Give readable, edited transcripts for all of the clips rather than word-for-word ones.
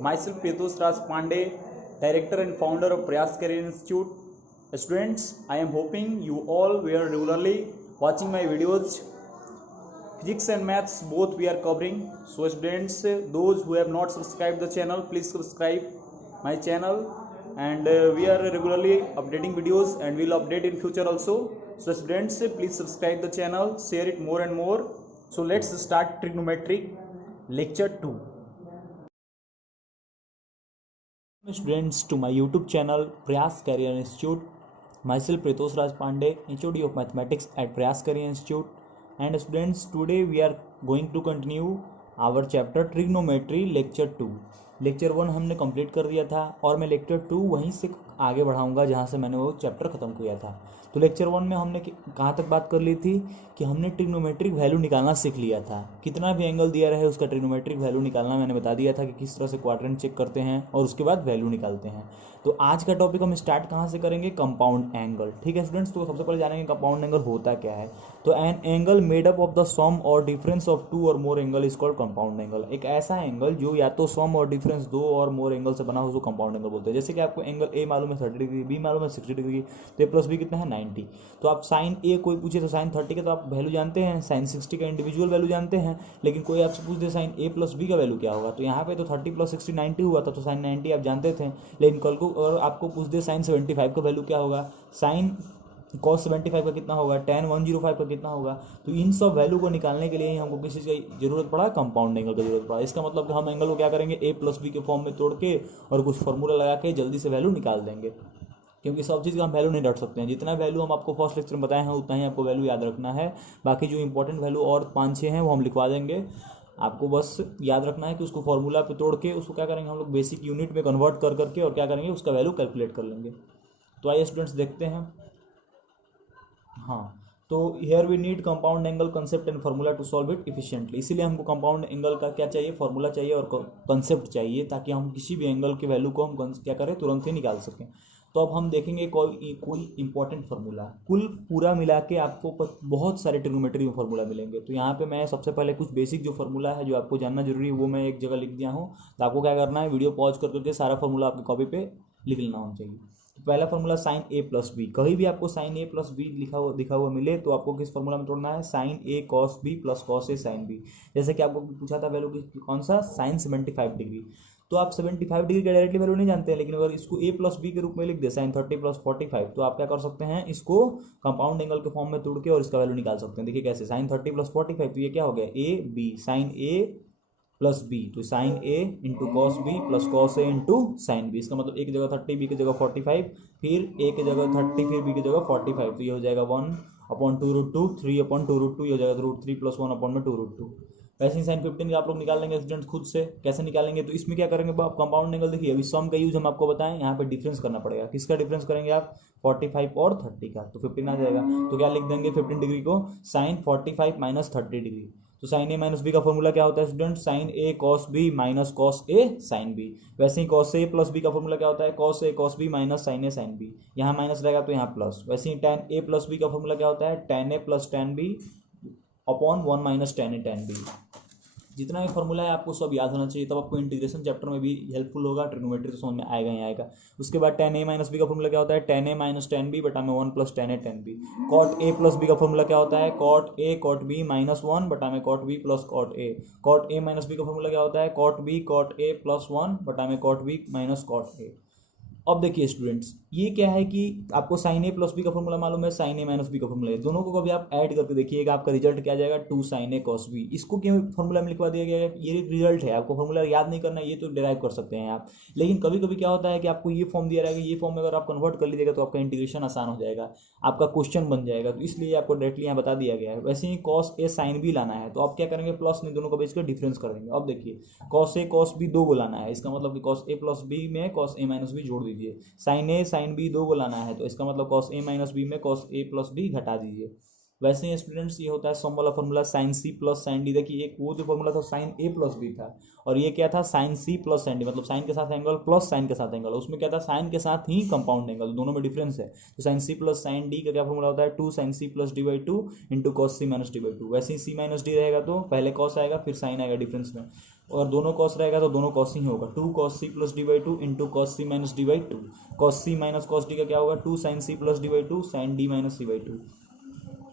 myself Pritosh Raj Pandey, director and founder of Prayas Career Institute. Students, I am hoping you all were regularly watching my videos. Physics and maths both we are covering. So students, those who have not subscribed the channel, please subscribe my channel, and we are regularly updating videos and will update in future also. So students, please subscribe the channel, share it more and more. So let's start trigonometry lecture 2. Students, to my YouTube channel Prayas Career Institute, myself Pritosh Raj Pandey, HOD of Mathematics at Prayas Career Institute. And students, today we are going to continue our chapter trigonometry lecture 2. Lecture 1 हमने complete कर दिया था और मैं lecture 2 वहीं से आगे बढ़ाऊंगा जहां से मैंने वो चैप्टर ख़त्म किया था. तो लेक्चर 1 में हमने कहाँ तक बात कर ली थी कि हमने ट्रिग्नोमेट्रिक वैल्यू निकालना सीख लिया था. कितना भी एंगल दिया रहे उसका ट्रिग्नोमेट्रिक वैल्यू निकालना मैंने बता दिया था कि किस तरह से क्वाड्रेंट चेक करते हैं और उसके बाद वैल्यू निकालते हैं. तो आज का टॉपिक हम स्टार्ट कहाँ से करेंगे? Compound angle. ठीक है स्टूडेंट्स, तो सबसे पहले जानेंगे कंपाउंड एंगल होता क्या है. तो an angle made up of the sum और डिफरेंस ऑफ टू और more angle is called compound angle. एक ऐसा एंगल जो या तो सम और डिफरेंस दो और मोर एंगल से बना हो उसको कंपाउंड एंगल बोलते हैं. जैसे कि आपको एंगल ए मालूम है 30 डिग्री, बी मालूम है 60 डिग्री, तो ए प्लस बी कितना है 90. तो आप साइन ए कोई पूछे तो साइन 30 का तो आप वैल्यू जानते हैं, साइन 60 का इंडिविजुअल वैल्यू जानते हैं. लेकिन कोई आपसे पूछ दे साइन ए प्लस बी का वैल्यू क्या होगा, तो यहाँ पे तो 30 प्लस 60 90 हुआ था, तो साइन 90 आप जानते थे. लेकिन कल को और आपको पूछ दे साइन 75 का वैल्यू क्या होगा, साइन cos 75 का कितना होगा, tan 105 का कितना होगा. तो इन सब वैल्यू को निकालने के लिए हमको किस चीज़ की जरूरत पड़ा? कंपाउंड एंगल की जरूरत पड़ा. इसका मतलब कि हम एंगल को क्या करेंगे? ए प्लस बी के फॉर्म में तोड़ के और कुछ फॉर्मूला लगा के जल्दी से वैल्यू निकाल देंगे, क्योंकि सब चीज़ का हम वैल्यू नहीं रख सकते हैं. जितना वैल्यू हम आपको फर्स्ट लेक्चर में बताए हैं उतना ही आपको वैल्यू याद रखना है. बाकी जो इंपॉर्टेंट वैल्यू और 5-6 हैं वो हम लिखवा देंगे. आपको बस याद रखना है कि उसको फॉर्मूला पे तोड़ के उसको क्या करेंगे हम लोग बेसिक यूनिट में कन्वर्ट कर करके और क्या करेंगे उसका वैल्यू कैलकुलेट कर लेंगे. तो आइए स्टूडेंट्स देखते हैं. हाँ, तो here we need compound angle concept and formula to solve it efficiently. इसीलिए हमको कंपाउंड एंगल का क्या चाहिए? फार्मूला चाहिए और कंसेप्ट चाहिए, ताकि हम किसी भी एंगल की वैल्यू को हम क्या करें? तुरंत ही निकाल सकें. तो अब हम देखेंगे कोई इंपॉर्टेंट फार्मूला. कुल पूरा मिला के आपको बहुत सारे ट्रिग्नोमेट्री में फार्मूला मिलेंगे. तो यहाँ पे मैं सबसे पहले कुछ बेसिक जो फार्मूला है जो आपको जानना जरूरी है वो मैं एक जगह लिख दिया हूँ. तो आपको क्या करना है? वीडियो पॉज कर करके सारा फार्मूला आपकी कॉपी पे लिख लेना होना चाहिए. पहला formula sine A plus B. कहीं भी आपको साइन ए प्लस बी दिखा हुआ मिले तो आपको किस फॉर्मूला में तोड़ना है? Sine A cos B plus cos A sine B. जैसे कि आपको पूछा था वैल्यू कौन सा? Sine 75 degree. तो आप 75 डिग्री का डायरेक्टली वैल्यू नहीं जानते हैं, लेकिन अगर इसको ए प्लस बी के रूप में लिख दे साइन 30 प्लस 45, तो आप क्या कर सकते हैं? इसको कंपाउंड एंगल के फॉर्म में तोड़ के और इसका वैल्यू निकाल सकते हैं. देखिए कैसे? साइन 30 प्लस 45, तो ये क्या हो गया? A B sine A plus B. तो sine A into cos B plus cos A into sine B. इसका मतलब ए की जगह 30, बी की जगह 45, फिर ए की जगह 30, फिर बी की जगह 45. तो ये हो जाएगा 1/2√2, 3/2√2, ये हो जाएगा √3 प्लस 1/2√2. वैसे ही साइन 15 का आप लोग निकाल लेंगे स्टूडेंट्स खुद से. कैसे निकालेंगे? तो इसमें क्या करेंगे आप? कंपाउंड एंगल देखिए, अभी सम का यूज हम आपको बताएं. यहाँ पे डिफरेंस करना पड़ेगा. किसका डिफरेंस करेंगे आप? 45 और 30 का. तो 15 आ जाएगा. तो क्या लिख देंगे 15 डिग्री को? Sine 45 minus 30 degree. तो साइन ए माइनस बी का फॉर्मूला क्या होता है student? Sine A cos B minus cos A sine B. वैसे ही कॉस ए प्लस बी का फॉर्मूला क्या होता है? Cos A cos B minus sine A sine B. यहाँ माइनस रहेगा तो यहाँ प्लस. वैसे ही टैन ए प्लस बी का फॉर्मूला क्या होता है? Tan A plus tan B upon 1 minus tan A tan B. जितना भी फॉर्मूला है आपको सब याद होना चाहिए, तब आपको इंटीग्रेशन चैप्टर में भी हेल्पफुल होगा. ट्रिग्नोमेट्री तो समझ में आएगा ही आएगा. उसके बाद tan a माइनस बी का फॉर्मूला क्या होता है? tan a minus tan b बटा में 1 plus tan a tan b. cot a plus b का फॉर्मूला क्या होता है? cot a cot b minus 1 बटा में cot b plus cot a. cot a minus b का फॉर्मूला क्या होता है? cot b cot a plus 1 बटा में cot b minus cot a. अब देखिए स्टूडेंट्स, ये क्या है कि आपको साइन ए प्लस बी का फॉर्मूला मालूम है, साइन ए माइनस बी का फॉर्मूला है. दोनों को कभी आप ऐड करके देखिएगा, आपका रिजल्ट क्या आ जाएगा? 2 साइन ए कॉस बी. इसको क्यों फॉर्मूला में लिखवा दिया गया है? ये रिजल्ट है, आपको फॉर्मूला याद नहीं करना, ये तो डिराइव कर सकते हैं आप. लेकिन कभी कभी क्या होता है कि आपको ये फॉर्म दिया रहेगा, ये फॉर्म में अगर आप कन्वर्ट कर लीजिएगा तो आपका इंटीग्रेशन आसान हो जाएगा, आपका क्वेश्चन बन जाएगा. तो इसलिए आपको डायरेक्टली यहाँ बता दिया गया है. वैसे ही कॉस ए साइन बी लाना है तो आप क्या करेंगे? प्लस में दोनों का बेस का डिफरेंस कर देंगे. अब देखिए कॉस ए कॉस बी 2 को लाना है, इसका मतलब कि कॉस ए प्लस बी में कॉस ए माइनस बी जोड़ दीजिए. साइन ए साइन बी 2 को लाना है तो इसका मतलब कॉस ए माइनस बी में कॉस ए प्लस बी घटा दीजिए. वैसे ही स्टूडेंट्स ये होता है सम वाला formula sine C plus sine D. देखिए एक वो जो फॉर्मूला था साइन ए प्लस बी था, और ये क्या था sine C plus sine D, मतलब साइन के साथ एंगल प्लस साइन के साथ एंगल। उसमें क्या था साइन के साथ ही कंपाउंड एंगल, दोनों में डिफरेंस है। तो sine C plus sine D का क्या फॉर्मूला होता है, two sine C plus D by two into cos C minus D by two. वैसे ही सी माइनस डी रहेगा तो पहले कॉस आएगा फिर साइन आएगा डिफरेंस में, और दोनों कॉस रहेगा तो दोनों कॉस ही होगा, two cos C plus D by two into cos C minus D by two. Cos C minus cos D का क्या होगा, two sine C plus D by two sine D minus C by two.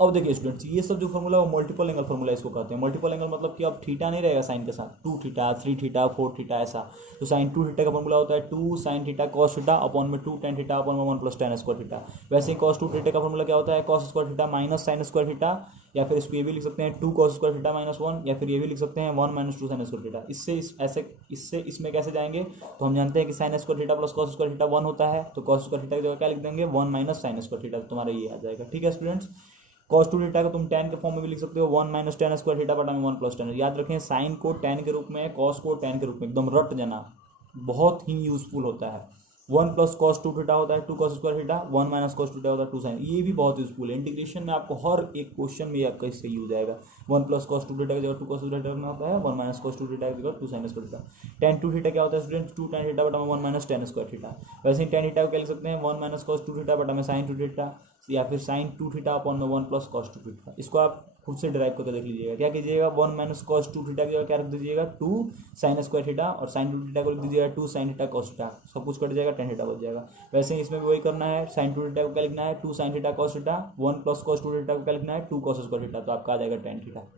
अब देखिए students ये सब जो formula है वो मल्टीपल एंगल फॉर्मूला इसको कहते हैं। मल्टीपल एंगल मतलब कि अब थीटा नहीं रहेगा साइन के साथ, two theta, three theta, four theta ऐसा। तो साइन टू थीटा का फॉर्मूला होता है two sine theta cos theta upon में टू टेन थीटा अपॉन में one plus tan square theta. वैसे ही कॉस टू थीटा का फॉर्मूला क्या होता है, cos square theta minus sine square theta, या फिर इसको ये भी लिख सकते हैं two cos square theta minus one, या फिर ये भी लिख सकते हैं one minus two sine square theta. इससे इसमें कैसे जाएंगे, तो हम जानते हैं कि sign square theta plus cos square theta one होता है, तो कॉस स्क्वायर थीटा की जगह क्या लिख देंगे, one minus sine square theta, तुम्हारा ये आ जाएगा। ठीक है स्टूडेंट्स, कॉस टू थीटा को तुम टेन के फॉर्म में भी लिख सकते हो, one minus tan square theta बटा में वन प्लस टेन। याद रखें साइन को टेन के रूप में, कॉस को टेन के रूप में, एकदम रट जाना, बहुत ही यूजफुल होता है। One plus cos two theta होता है two cos square theta, one minus cos two theta होता है टू साइन। ये भी बहुत यूजफुल है, इंटीग्रेशन में आपको हर एक क्वेश्चन में आपका इससे यूज आएगा। One plus cos two theta की जगह टू कॉस टू थीटा में होता है, one minus cos two theta की जगह two sine square theta. Tan two theta क्या होता है स्टूडेंट्स, टू टेन थीटा बटा में one minus tan square theta. वैसे ही टेन थीटा को क्या लिख सकते हैं, one minus cos two theta बटा में साइन टू थीटा, या फिर साइन टू थीटा अपॉन में one plus cos two theta. इसको आप खुद से ड्राइव करके देख लीजिएगा। क्या कीजिएगा, one minus cos two theta की जगह क्या रख दीजिएगा, टू साइन स्क्वायर थीटा, और साइन टू थीटा को लिख दीजिएगा two sine theta cos theta, सब कुछ कट जाएगा, टेन थीटा बच जाएगा। वैसे ही इसमें भी वही करना है, साइन टू थीटा को क्या लिखना है, two sine theta cos theta, one plus cos two theta को क्या लिखना है, टू कॉस स्क्वायर थीटा, तो आपका आ जाएगा टेन थीटा।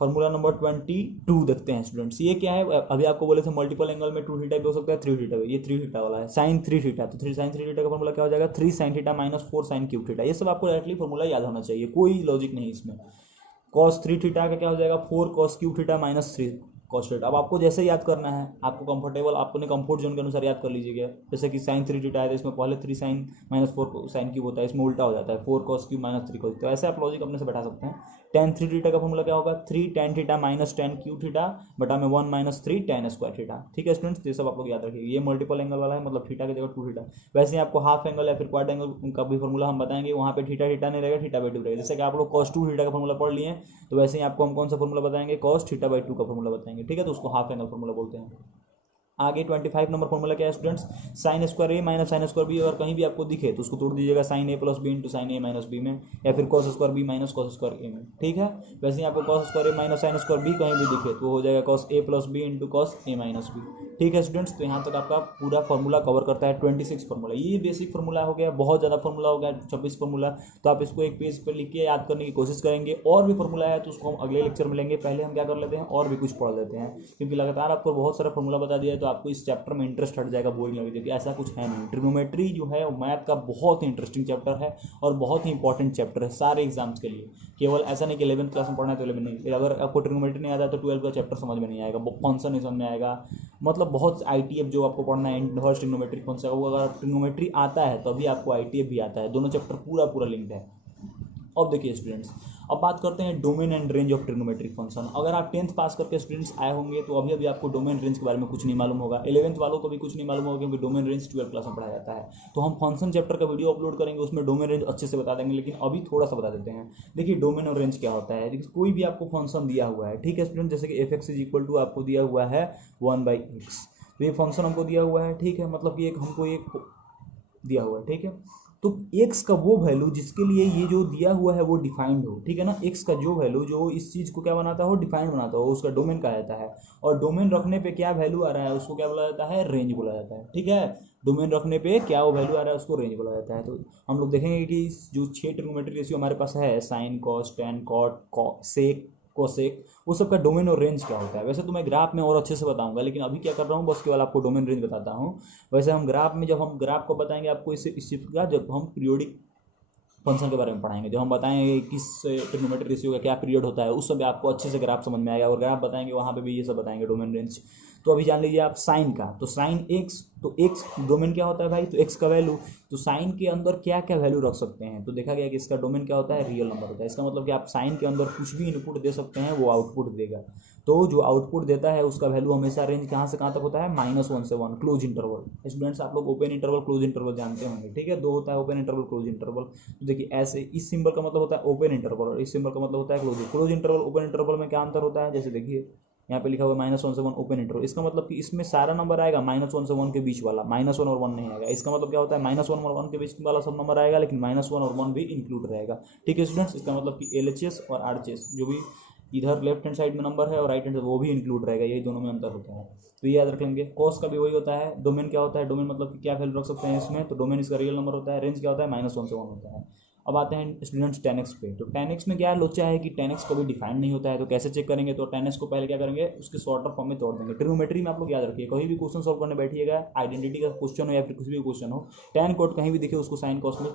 फॉर्मूला नंबर 22 देखते हैं स्टूडेंट्स, ये क्या है, अभी आपको बोले थे मल्टीपल एंगल में टू थीटा भी हो सकता है, थ्री थीटा भी, ये थ्री थीटा वाला है, साइन थ्री थीटा। तो थ्री साइन थ्री थीटा का फॉर्मूला क्या हो जाएगा, three sine theta minus four sine cube theta. ये सब आपको डायरेक्टली फॉर्मूला याद होना चाहिए, कोई लॉजिक नहीं इसमें। कॉस थ्री थीटा का क्या हो जाएगा, four cos cube theta minus three cos theta. अब आपको जैसे याद करना है, आपको कंफर्टेबल, आपने कंफर्ट जोन के अनुसार याद कर लीजिएगा। जैसे कि साइन थ्री थीटा है तो इसमें पहले three sign minus four sine cube होता है, इसमें उल्टा हो जाता है, four cos cube minus three cos. तो ऐसे आप लॉजिक अपने से बैठा सकते हैं। टेन थ्री थीटा का फॉर्मूला क्या होगा, three tan theta minus ten cube theta बटा में one minus three ten square theta. ठीक है स्टूडेंट्स, ये सब आप लोग याद रखिए। ये मल्टीपल एंगल वाला है, मतलब थीटा की जगह टू थीटा। वैसे ही आपको हाफ एंगल या फिर क्वाड एंगल का भी फॉर्मूला हम बताएंगे, वहाँ पे थीटा थीटा नहीं रहेगा, थीटा बाई टू रहेगा। जैसे कि आप लोग कॉस टू थीटा का फॉर्मूला पढ़ लिए, तो वैसे ही आपको हम कौन सा फॉर्मूला बताएंगे, कॉस थीटा बाई टू का फॉर्मूला बताएंगे। ठीक है, तो उसको हाफ एंगल फॉर्मूला बोलते हैं। आगे 25 नंबर फॉर्मूला क्या है students, sine square A minus sine square B. अगर कहीं भी आपको दिखे तो उसको तोड़ दीजिएगा, sine A plus B into sine A minus B में, या फिर cos square B minus cos square A में। ठीक है, वैसे ही आपको cos square A minus sine square B कहीं भी दिखे तो हो जाएगा cos A plus B into cos A minus B. ठीक है स्टूडेंट्स, तो यहाँ तक आपका पूरा फॉर्मूला कवर करता है 26 फॉर्मूला। ये बेसिक फॉर्मूला हो गया, बहुत ज़्यादा फॉर्मूला हो गया 26 फॉर्मूला। तो आप इसको एक पेज पर लिख के याद करने की कोशिश करेंगे। और भी फॉर्मूला है तो उसको हम अगले लेक्चर में लेंगे। पहले हम क्या कर लेते हैं, और भी कुछ पढ़ लेते हैं, क्योंकि लगातार आपको बहुत सारा फॉर्मूला बता दिया है तो आपको इस चैप्टर में इंटरेस्ट हट जाएगा, बोरिंग लगेगी। क्योंकि ऐसा कुछ है नहीं, ट्रिग्नोमेट्री जो है वो मैथ का बहुत ही इंटरेस्टिंग चैप्टर है और बहुत ही इंपॉर्टेंट चैप्टर है सारे एग्जाम्स के लिए। केवल ऐसा नहीं कि 11th क्लास में पढ़ना है तो 11 नहीं, अगर आपको ट्रिग्नोमेट्री नहीं आता तो 12 का चैप्टर समझ में नहीं आएगा, फंक्शन नहीं समझ में आएगा। मतलब बहुत ITF जो आपको पढ़ना है, इनवर्स ट्रिग्नोमेट्रिक फंक्शन, वो अगर ट्रिग्नोमेट्री आता है तभी आपको ITF भी आता है। दोनों चैप्टर पूरा पूरा लिंक्ड है। अब देखिए स्टूडेंट्स, अब बात करते हैं domain and range of trigonometric function. अगर आप 10th पास करके स्टूडेंट्स आए होंगे तो अभी अभी आपको डोमेन रेंज के बारे में कुछ नहीं मालूम होगा। 11th वालों को भी कुछ नहीं मालूम होगा, क्योंकि डोमेन रेंज 12th क्लास में पढ़ाया जाता है। तो हम फंक्शन चैप्टर का वीडियो अपलोड करेंगे, उसमें डोमेन रेंज अच्छे से बता देंगे, लेकिन अभी थोड़ा सा बता देते हैं। देखिए डोमेन और रेंज क्या होता है। देखिए कोई भी आपको फंक्शन दिया हुआ है, ठीक है स्टूडेंट, जैसे कि f(x) इक्वल टू आपको दिया हुआ है 1/x, तो ये फंक्शन हमको दिया हुआ है। ठीक है, मतलब कि एक हमको एक दिया हुआ है। ठीक है, तो x का वो वैल्यू जिसके लिए ये जो दिया हुआ है वो डिफाइंड हो, ठीक है ना, x का जो वैल्यू जो इस चीज़ को क्या बनाता हो, डिफाइंड बनाता हो, उसका डोमेन कहा जाता है। और डोमेन रखने पे क्या वैल्यू आ रहा है उसको क्या बोला जाता है, रेंज बोला जाता है। ठीक है, डोमेन रखने पे क्या वो वैल्यू आ रहा है उसको रेंज बोला जाता है। तो हम लोग देखेंगे कि जो 6 ट्रिग्नोमेट्रिक रेशियो हमारे पास है, sine cos tan cot sec cosec, वो सब का डोमेन और रेंज क्या होता है। वैसे तो मैं ग्राफ में और अच्छे से बताऊंगा, लेकिन अभी क्या कर रहा हूँ, बस केवल आपको डोमेन रेंज बताता हूँ। वैसे हम ग्राफ में, जब हम ग्राफ को बताएंगे आपको इस चीज़ का, जब हम पीरियोडिक फंक्शन के बारे में पढ़ाएंगे, जब हम बताएंगे किस ट्रिग्नोमेट्रिक रेशियो का क्या पीरियड होता है, उस समय आपको अच्छे से ग्राफ समझ में आएगा। और ग्राफ बताएंगे वहाँ पे भी ये सब बताएंगे, डोमेन रेंज। तो अभी जान लीजिए आप साइन का, तो साइन एक्स, तो एक्स डोमेन क्या होता है भाई, तो एक्स का वैल्यू, तो साइन के अंदर क्या क्या वैल्यू रख सकते हैं, तो देखा गया कि इसका डोमेन क्या होता है, रियल नंबर होता है। इसका मतलब कि आप साइन के अंदर कुछ भी इनपुट दे सकते हैं, वो आउटपुट देगा। तो जो आउटपुट देता है उसका वैल्यू हमेशा रेंज कहाँ से कहाँ तक होता है, -1 से 1, क्लोज इंटरवल। स्टूडेंट्स आप लोग ओपन इंटरवल क्लोज इंटरवल जानते होंगे, ठीक है, दो होता है ओपन इंटरवल क्लोज इंटरवल। तो देखिए ऐसे इस सिंबल का मतलब होता है ओपन इंटरवल और इस सिंबल का मतलब होता है क्लोज इंटरवल। ओपन इंटरवल में क्या अंतर होता है, जैसे देखिए यहाँ पे लिखा हुआ है -1 से 1 ओपन इंटरवल, इसका मतलब कि इसमें सारा नंबर आएगा -1 से 1 के बीच वाला, -1 और 1 नहीं आएगा। इसका मतलब क्या होता है, -1 और 1 के बीच वाला सब नंबर आएगा, लेकिन -1 और 1 भी इंक्लूड रहेगा। ठीक है स्टूडेंट्स, इसका मतलब कि LHS और RHS जो भी इधर लेफ्ट हैंड साइड में नंबर है और राइट हैंड वो भी इंक्लूड रहेगा, यही दोनों में अंतर होता है। तो ये याद रख लेंगे। कॉस का भी वही होता है। डोमेन क्या होता है, डोमेन मतलब कि क्या वैल्यू रख सकते हैं इसमें, तो डोमेन इसका रियल नंबर होता है। रेंज क्या होता है, -1 से 1 होता है। अब आते हैं स्टूडेंट्स 10x पे। तो 10x में क्या लोचा है कि 10x कभी डिफाइंड नहीं होता है, तो कैसे चेक करेंगे, तो 10x को पहले क्या करेंगे, उसके शॉर्टर फॉर्म में तोड़ देंगे। ट्रिग्नोमेट्री में आप लोग याद रखिए, कहीं भी क्वेश्चन सॉल्व करने बैठिएगा, आइडेंटिटी का क्वेश्चन हो या फिर कुछ भी क्वेश्चन हो, tan कोड कहीं भी दिखे उसको साइन कॉस में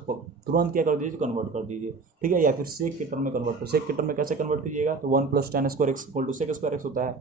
तुरंत क्या कर दीजिए, कन्वर्ट कर दीजिए, ठीक है, या फिर सेक के टर्म में कन्वर्ट कर। सेक के टर्म में कैसे कन्वर्ट कीजिएगा, तो 1 + tan square x = sec square x होता है।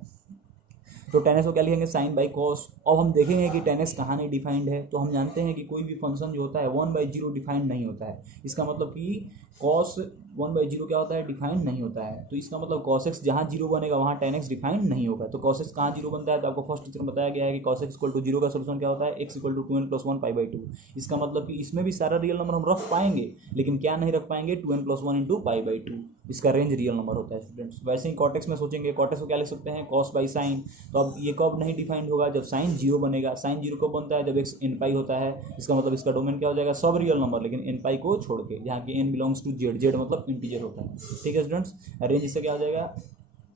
तो tan x को क्या लिखेंगे, साइन बाई कॉस। अब हम देखेंगे कि tan x कहाँ नहीं डिफाइंड है, तो हम जानते हैं कि कोई भी फंक्शन जो होता है 1/0 डिफाइंड नहीं होता है। इसका मतलब कि कॉस 1/0 क्या होता है, डिफाइंड नहीं होता है। तो इसका मतलब cos x जहाँ 0 बनेगा वहाँ tan x डिफाइंड नहीं होगा। तो cos x कहाँ 0 बनता है, तो आपको फर्स्ट टीचर में बताया गया है कि cos x = 0 का सोल्यूशन क्या होता है, x = 2n + 1 π/2। इसका मतलब कि इसमें भी सारा रियल नंबर हम रख पाएंगे, लेकिन क्या नहीं रख पाएंगे, 2n + 1 × π/2। इसका रेंज रियल नंबर होता है स्टूडेंट्स। वैसे ही कॉटेक्स में सोचेंगे, कॉटेक्स को क्या लिख सकते हैं, cos बाई साइन। तो अब ये कब नहीं डिफाइंड होगा, जब साइन 0 बनेगा। साइन 0 कब बनता है, जब x n होता है। इसका मतलब इसका डोमेन क्या हो जाएगा, सब रियल नंबर, लेकिन n को छोड़ के, जहाँ की n belongs to z, z मतलब इंटीजर होता है। ठीक है स्टूडेंट्स, रेंज इससे क्या हो जाएगा,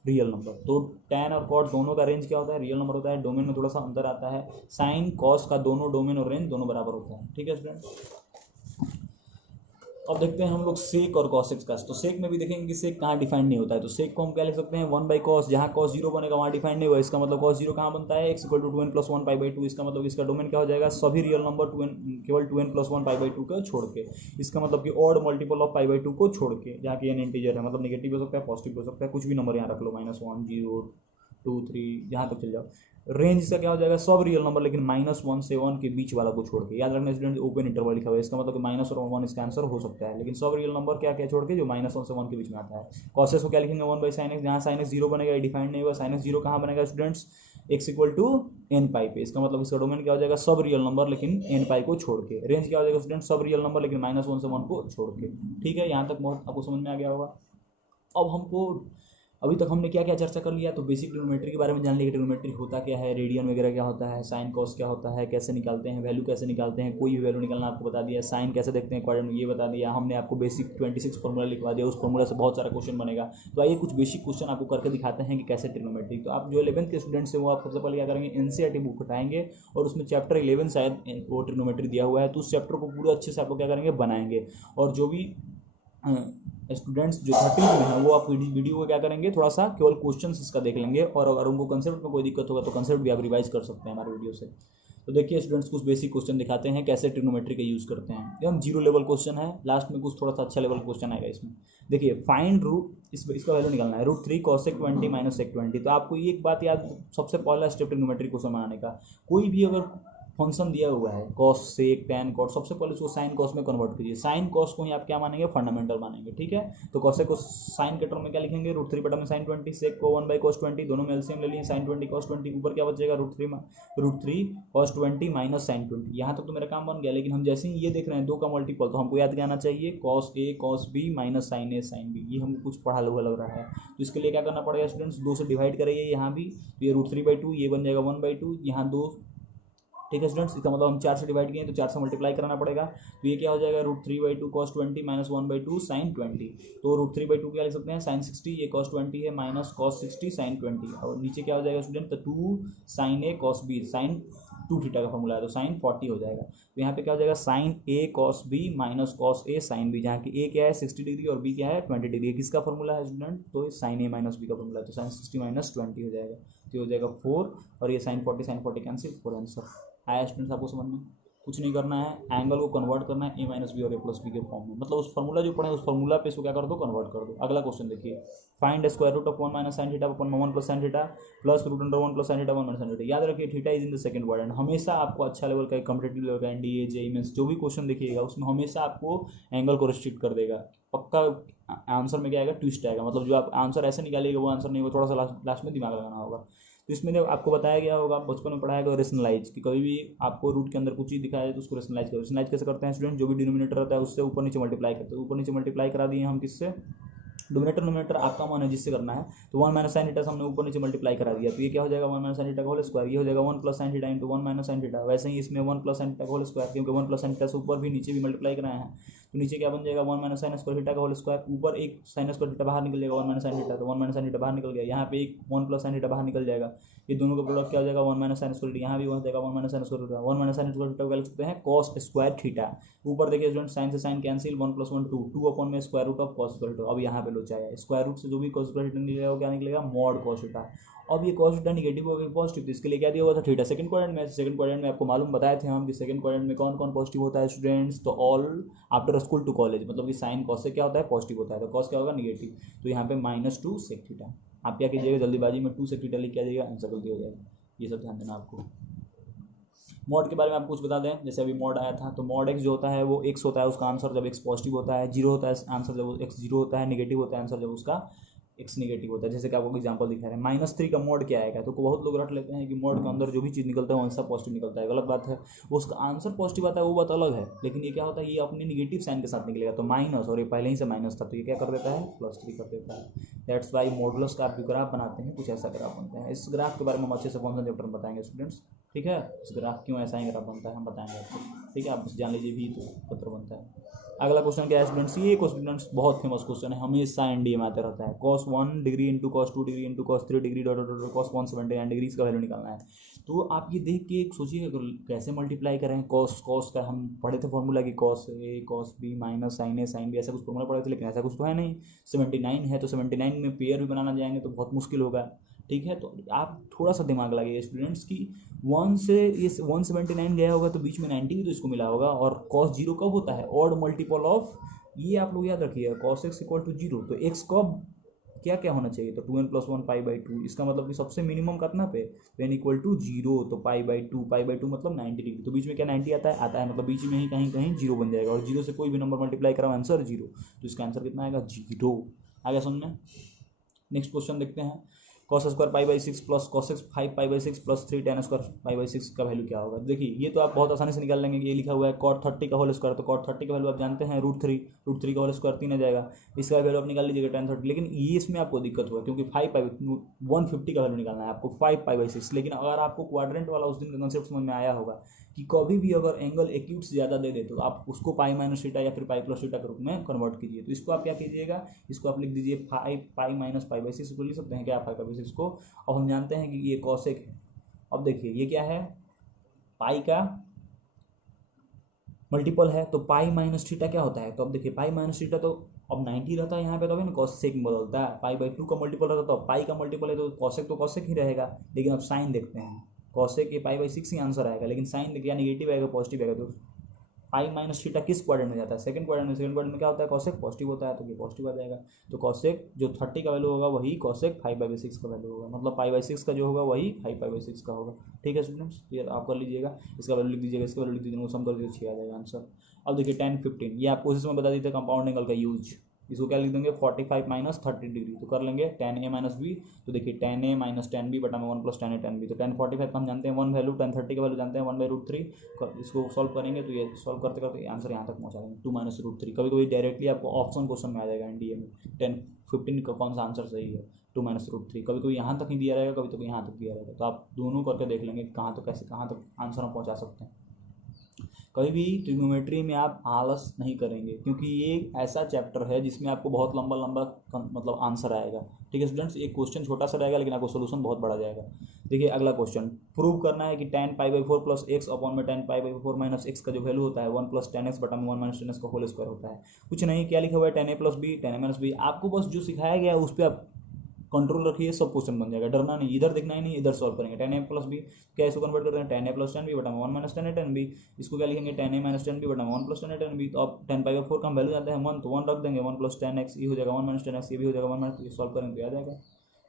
रियल नंबर। तो tan और cot दोनों का रेंज क्या होता है, रियल नंबर होता है। डोमेन में थोड़ा सा अंतर आता है, साइन कॉस का दोनों डोमेन और रेंज दोनों बराबर होता है। ठीक है स्टूडेंट्स, अब देखते हैं हम लोग सेक और कॉसेक्स का। तो सेक में भी देखेंगे कि सेक कहाँ डिफाइंड नहीं होता है। तो सेक को हम क्या लिख सकते हैं, 1/cos, जहाँ cos 0 बनेगा वहाँ डिफाइंड नहीं हुआ। इसका मतलब cos 0 कहाँ बनता है, x = 2n + 1 π/2। इसका मतलब इसका डोमेन क्या हो जाएगा, सभी रियल नंबर केवल 2n + 1 π/2 को छोड़ के। इसका मतलब कि ऑड मल्टीपल ऑफ π/2 को छोड़ के, जहाँ की n इंटीजर है, मतलब नेगेटिव हो सकता है, पॉजिटिव हो सकता है, कुछ भी नंबर यहाँ रख लो, -1 0 2 3 जहाँ तक चल जाओ। रेंज इसका क्या हो जाएगा, सब रियल नंबर, लेकिन -1 से 1 के बीच वाला को छोड़ के। याद रखना स्टूडेंट, ओपन इंटरवल लिखा हुआ है, इसका मतलब कि -1 और 1 इसका आंसर हो सकता है, लेकिन सब रियल नंबर क्या क्या छोड़ के, जो -1 से 1 के बीच में आता है। कॉसेस को क्या लिखेंगे, 1/sin x, जहाँ sin x 0 बनेगा, डिफाइंड नहीं हुआ। sin x 0 कहाँ बनेगा स्टूडेंट्स, x = n π पे। इसका मतलब इसका डोमेन क्या हो जाएगा, सब रियल नंबर लेकिन n π को छोड़ के। रेंज क्या हो जाएगा स्टूडेंट, सब रियल नंबर लेकिन -1 से 1 को छोड़ के। ठीक है, यहाँ तक बहुत आपको समझ में आ गया होगा। अब हमको, अभी तक हमने क्या क्या चर्चा कर लिया, तो बेसिक ट्रिग्नोमेट्री के बारे में जान लिया कि ट्रिग्नोमेट्री होता क्या है, रेडियन वगैरह क्या होता है, साइन कॉस क्या होता है, कैसे निकालते हैं, वैल्यू कैसे निकालते हैं, कोई भी वैल्यू निकालना आपको बता दिया, साइन कैसे देखते हैं क्वाड्रेंट में ये बता दिया हमने आपको। बेसिक 26 फॉर्मूला लिखवा दिया, उस फॉर्मूला से बहुत सारा क्वेश्चन बनेगा। तो आइए कुछ बेसिक क्वेश्चन आपको करके दिखाते हैं कि कैसे ट्रिग्नोमेट्री। तो आप जो 11th के स्टूडेंट्स हैं वो आप सबसे पहले क्या करेंगे, NCERT बुक उठाएंगे और उसमें चैप्टर 11 शायद वो ट्रिग्नोमेट्री दिया हुआ है, तो उस चैप्टर को पूरा अच्छे से आप लोग क्या करेंगे, बनाएंगे। और जो भी स्टूडेंट्स जो 13 में है वो आप वीडियो को क्या करेंगे, थोड़ा सा केवल क्वेश्चंस इसका देख लेंगे, और अगर उनको कंसेप्ट में कोई दिक्कत होगा तो कंसेप्ट भी आप रिवाइज कर सकते हैं हमारे वीडियो से। तो देखिए स्टूडेंट्स, कुछ बेसिक क्वेश्चन दिखाते हैं कैसे ट्रिग्नोमेट्री का यूज करते हैं। एकदम 0 लेवल क्वेश्चन है, लास्ट में कुछ थोड़ा सा अच्छा लेवल क्वेश्चन आएगा इसमें। देखिए, फाइंड रूट, इसका वैल्यू निकालना है, √3 cos 20 - sec 20। तो आपको ये एक बात याद, सबसे पहला स्टेप ट्रिग्नोमेट्री क्वेश्चन बनाने का, कोई भी अगर फंक्शन दिया हुआ है, cos sec tan cot, सबसे पहले उसको साइन कॉस में कन्वर्ट कीजिए। साइन कॉस को ही आप क्या मानेंगे, फंडामेंटल मानेंगे। ठीक है, तो cosec को साइन के टर्म में क्या लिखेंगे, √3 बटा में sin 20, sec को 1/cos 20, दोनों में एलसीएम ले लिए, sin 20 cos 20, ऊपर क्या बचेगा, √3 cos 20 - sin 20। यहाँ तक तो मेरा काम बन गया, लेकिन हम जैसे ही ये देख रहे हैं 2 का मल्टीपल, तो हमको याद क्या आना चाहिए, cos a cos b - sin a sin b। ये हमको कुछ पढ़ा हुआ लग रहा है, तो इसके लिए क्या करना पड़ेगा स्टूडेंट्स, 2 से डिवाइड करेंगे यहाँ भी, तो ये √3/2, ये बन जाएगा 1/2, यहाँ 2। ठीक है स्टूडेंट्स, इसका मतलब हम 4 से डिवाइड किए तो 4 से मल्टीप्लाई कराना पड़ेगा। तो ये क्या हो जाएगा, √3/2 cos 20 - 1/2 sin 20। तो √3/2 क्या लिख सकते हैं, sin 60, ये cos 20 है, माइनस cos 60 sin 20, और नीचे क्या हो जाएगा स्टूडेंट, तो 2 sin a cos b, sin 2 theta का फॉर्मूला है, तो sin 40 हो जाएगा। तो यहाँ पे क्या हो जाएगा, sin a cos b minus cos a sin b, जहाँ की a क्या है 60 डिग्री और b क्या है 20 डिग्री। किसका फॉर्मूला है स्टूडेंट, तो sin a - b का फॉर्मूला है, तो sin 60 - 20 हो जाएगा, तो हो जाएगा 4, और ये sin 40 कैंसिल, 4 आंसर। आया स्टूडेंट्स आपको समझ में। कुछ नहीं करना है, एंगल को कन्वर्ट करना है ए माइनस बी और ए प्लस बी के फॉर्म में, मतलब उस फॉर्मूला जो पढ़े उस फॉर्मूला पे इसको क्या कर दो, कन्वर्ट कर दो। अगला क्वेश्चन देखिए, find square root of 1 minus sine theta upon 1 plus sine theta plus root under 1 plus sine theta 1 minus sine theta. याद रखिए theta is in the second quadrant. हमेशा आपको अच्छा लेवल का कॉम्पिटिटिव लेवल का एनडीए जेईई मेंस जो भी question देखिएगा उसमें हमेशा आपको एंगल को रिस्ट्रिक्ट कर देगा। पक्का आंसर में क्या आएगा, ट्विस्ट आएगा, मतलब जो आप आंसर ऐसे निकालिएगा वो आंसर नहीं, वो थोड़ा सा लास्ट में दिमाग लगाना होगा। तो इसमें जब आपको बताया गया होगा, बचपन में पढ़ाया गया रेशनलाइज, कि कभी भी आपको रूट के अंदर कुछ चीज़ दिखाया जाए तो उसको रेशनलाइज करो। रेशनलाइज कैसे करते हैं स्टूडेंट, जो भी डिनोमिनेटर रहता है उससे ऊपर नीचे मल्टीप्लाई करते हैं। ऊपर नीचे मल्टीप्लाई करा दिए हम किससे, डोमिनेटर नोमिनेटर आपका मन है जिससे करना है, तो 1 माइनस साइन थीटा हमने ऊपर नीचे मल्टीप्लाई करा दिया, तो ये क्या हो जाएगा 1 माइनस साइन थीटा का होल स्क्वायर, ये हो जाएगा 1 plus sine theta into 1 minus sine theta. वैसे ही इसमें 1 प्लस साइन थीटा का होल स्क्वायर, क्योंकि 1 प्लस साइन थीटा से ऊपर भी नीचे भी मल्टीप्लाई कराया है, तो नीचे क्या बन जाएगा 1 माइनस साइन स्क्वायर थीटा का होल स्क्वायर, ऊपर एक साइन स्क्वायर थीटा बाहर निकल जाएगा 1 माइनस साइन थीटा, तो 1 माइनस साइन थीटा बाहर निकल गया, यहाँ पे एक 1 प्लस साइन थीटा बाहर निकल जाएगा, ये दोनों का प्रोडक्ट क्या हो जाएगा 1 माइनस साइन स्क्वायर थीटा, यहाँ भी हो जाएगा 1 minus sine square theta. 1 minus sine square theta को लिख सकते हैं कॉस स्क्वायर थीटा। ऊपर देखिए स्टूडेंट साइन से साइन कैंसिल, 1 प्लस 1 2, 2 अपॉन में square root of cos square theta. अब यहाँ पे लोचा है, स्क्वायर रूट से जो भी कॉस स्क्वायर थीटा निकलेगा वो क्या निकलेगा, मॉड कॉस थीटा। अब ये कॉस थीटा निगेटिव हो गया पॉजिटिव, तो इसके लिए क्या दिया हुआ था थीटा सेकंड क्वाड्रेंट में। सेकंड क्वाड्रेंट में आपको मालूम बताए थे हम कि सेकंड क्वाड्रेंट में कौन कौन पॉजिटिव होता है स्टूडेंट्स, तो all after school to college, मतलब कि साइन कॉस से क्या होता है, पॉजिटिव होता है, तो कॉस क्या होगा निगेटिव, तो यहाँ पे -2 सेक थीटा। आप क्या कीजिएगा जल्दीबाजी में 2 सेक थीटा लिख के आ जाइएगा, आंसर गलती हो जाएगा, ये सब ध्यान देना आपको। मॉड के बारे में आपको कुछ बता दें, जैसे अभी मॉड आया था, तो मॉड एक्स जो होता है वो एक्स होता है उसका आंसर जब एक्स पॉजिटिव होता है, जीरो होता है आंसर जब एक्स जीरो होता है, नेगेटिव होता है आंसर जब उसका एक्स नेगेटिव होता है। जैसे कि आपको एग्जांपल दिखा रहे हैं -3 का मॉड क्या आएगा, तो बहुत लोग रट लेते हैं कि मॉड के अंदर जो भी चीज़ निकलता है वो आंसर पॉजिटिव निकलता है, गलत बात है। उसका आंसर पॉजिटिव आता है वो बात अलग है, लेकिन ये क्या होता है, ये अपने निगेटिव साइन के साथ निकलेगा, तो माइनस, और ये पहले ही से माइनस था तो ये क्या कर देता है +3 कर देता है। दैट्स वाई मॉडुलस का आप जो ग्राफ बनाते हैं कुछ ऐसा ग्राफ बनता है। इस ग्राफ के बारे में हम अच्छे से कौन सा चैप्टर में बताएंगे स्टूडेंट्स, ठीक है, इस ग्राफ क्यों ऐसा ही ग्राफ बनता है हम बताएंगे आपको, ठीक है, आप बस जान लीजिए भी तो पत्र बनता है। अगला क्वेश्चन क्या है स्टूडेंट्स, ये क्वेश्चन बहुत फेमस क्वेश्चन है, हमेशा एनडीए में आते रहता है। cos 1 degree into cos 2 degree into cos 3 degree dot dot cos 179 degree, इसका वैल्यू निकालना है। तो आप ये देख के सोचिए कैसे मल्टीप्लाई करें, cos का हम पढ़े थे फॉर्मूला की cos a cos b minus sine a sine b, ऐसा कुछ फॉर्मूला पढ़े थे, लेकिन ऐसा कुछ तो है नहीं। 79 है तो 79 में पेयर भी बनाना जाएंगे तो बहुत मुश्किल होगा, ठीक है। तो आप थोड़ा सा दिमाग लगाइए स्टूडेंट्स की 1 से ये 179 गया होगा तो बीच में 90 भी तो इसको मिला होगा, और cos 0 कब होता है, ऑड मल्टीपल ऑफ, ये आप लोग याद रखिएगा cos x इक्वल टू 0, तो x कब क्या क्या होना चाहिए, तो 2n + 1 π/2, इसका मतलब कि सबसे मिनिमम कितना पे, n इक्वल टू 0, तो π/2 मतलब 90 डिग्री, तो बीच में क्या 90 आता है, मतलब बीच में ही कहीं कहीं 0 बन जाएगा, और 0 से कोई भी नंबर मल्टीप्लाई करा आंसर 0, तो इसका आंसर कितना आएगा 0। आ गया समझ में। नेक्स्ट क्वेश्चन देखते हैं, cos square π/6 plus cos x 5 π/6 plus 3 tan square π/6 का वैल्यू क्या होगा। देखिए ये तो आप बहुत आसानी से निकाल लेंगे, ये लिखा हुआ है cot 30 का होल स्क्वायर, तो cot 30 का वैल्यू आप जानते हैं √3 का होल स्क्वायर 3 आ जाएगा, इसका वैल्यू आप निकाल लीजिएगा tan 30, लेकिन ये इसमें आपको दिक्कत होगा क्योंकि 150 का वैल्यू निकालना है आपको 5 π/6। लेकिन अगर आपको क्वाड्रेंट वाला उस दिन का कंसेप्ट समझ में आया होगा कि कभी भी अगर एंगल एक्यूट से ज़्यादा दे दे तो आप उसको पाई माइनस थीटा या फिर पाई प्लस थीटा के रूप में कन्वर्ट कीजिए, तो इसको आप क्या कीजिएगा, इसको आप लिख दीजिए 5 पाई माइनस π/6 को लिख सकते हैं क्या 5/6 को। अब हम जानते हैं कि ये कॉसेक है, अब देखिए ये क्या है, पाई का मल्टीपल है, तो पाई माइनस थीटा क्या होता है, तो अब देखिए पाई माइनस थीटा तो अब 90 रहता है यहाँ पे, तभी ना कॉसेक में बदलता है, π/2 का मल्टीपल रहता है तो पाई का मल्टीपल है तो कॉसेक ही रहेगा। लेकिन अब साइन देखते हैं, कॉसेक ये π/6 ही आंसर आएगा, लेकिन साइन देखिए निगेटिव आएगा पॉजिटिव आएगा, तो पाई माइनस थीटा किस क्वाड्रेंट में जाता है, सेकंड क्वाड्रेंट में। सेकंड क्वाड्रेंट में क्या होता है कॉसेक पॉजिटिव होता है, तो ये पॉजिटिव आ जाएगा, तो कॉसेक जो 30 का वैल्यू होगा वही कॉसेक 5/6 का वैल्यू होगा, मतलब π/6 का जो होगा वही 5/6 का होगा। ठीक है स्टूडेंट्स, क्लियर, आप कर लीजिएगा, इसका वैल्यू लिख दीजिएगा, इसका वैल्यू लिख दीजिएगा, सम कर दीजिए 6 आ जाएगा आंसर। अब देखिए 10 15 ये आपको उसी समय बता देते हैं कंपाउंड एंगल का यूज, इसको क्या लिख देंगे 45 माइनस 30 डिग्री, तो कर लेंगे tan a माइनस बी, तो देखिए tan a minus tan b बटा में 1 plus tan a tan b, तो tan 45 का हम जानते हैं 1 वैल्यू, tan 30 का वैल्यू जानते हैं 1/√3, इसको सॉल्व करेंगे तो ये सॉल्व करते करते आंसर यहाँ तक पहुँचा देंगे 2 - √3। कभी कभी डायरेक्टली आपको ऑप्शन क्वेश्चन में आ जाएगा एनडीए में 10 15 का कौन सा आंसर सही है, 2 - √3, कभी कभी यहाँ तक ही दिया रहेगा, कभी कभी यहाँ तक दिया रहेगा, तो आप दोनों करके देख लेंगे कहाँ तक कैसे कहाँ तक आंसर हम पहुँचा सकते हैं। कभी भी ट्रिग्नोमेट्री में आप आलस नहीं करेंगे, क्योंकि ये ऐसा चैप्टर है जिसमें आपको बहुत लंबा लंबा मतलब आंसर आएगा। ठीक है स्टूडेंट्स, एक क्वेश्चन छोटा सा रहेगा लेकिन आपको सोल्यूशन बहुत बड़ा जाएगा। देखिए अगला क्वेश्चन, प्रूव करना है कि tan π/4 प्लस एक्स अपॉन में tan π/4 माइनस एक्स का जो वैल्यू होता है 1 प्लस tan x बटा में 1 माइनस tan x का होल स्क्वायर होता है। कुछ नहीं, क्या लिखा हुआ है tan a plus B tan a minus B, आपको बस जो सिखाया गया है उस पर आप कंट्रोल रखिए, सब क्वेश्चन बन जाएगा, डरना नहीं, इधर देखना ही नहीं, इधर सॉल्व करेंगे। टेन ए प्लस बी क्या इसको कन्वर्ट करते हैं, टेन ए प्लस टेन बी बटा वन माइनस टेन ए टेन बी, इसको क्या लिखेंगे, टेन ए माइनस टेन बी बटा वन प्लस टेन ए टेन बी। तो अब टेन पाई बाई फोर का हम वैल्यू जानते हैं वन, तो वन रख देंगे, वन प्लस टेन एक्स ये हो जाएगा वन माइनस टेन एक्स, ये भी हो जाएगा वन माइनस, सॉल्व करेंगे तो आ जाएगा।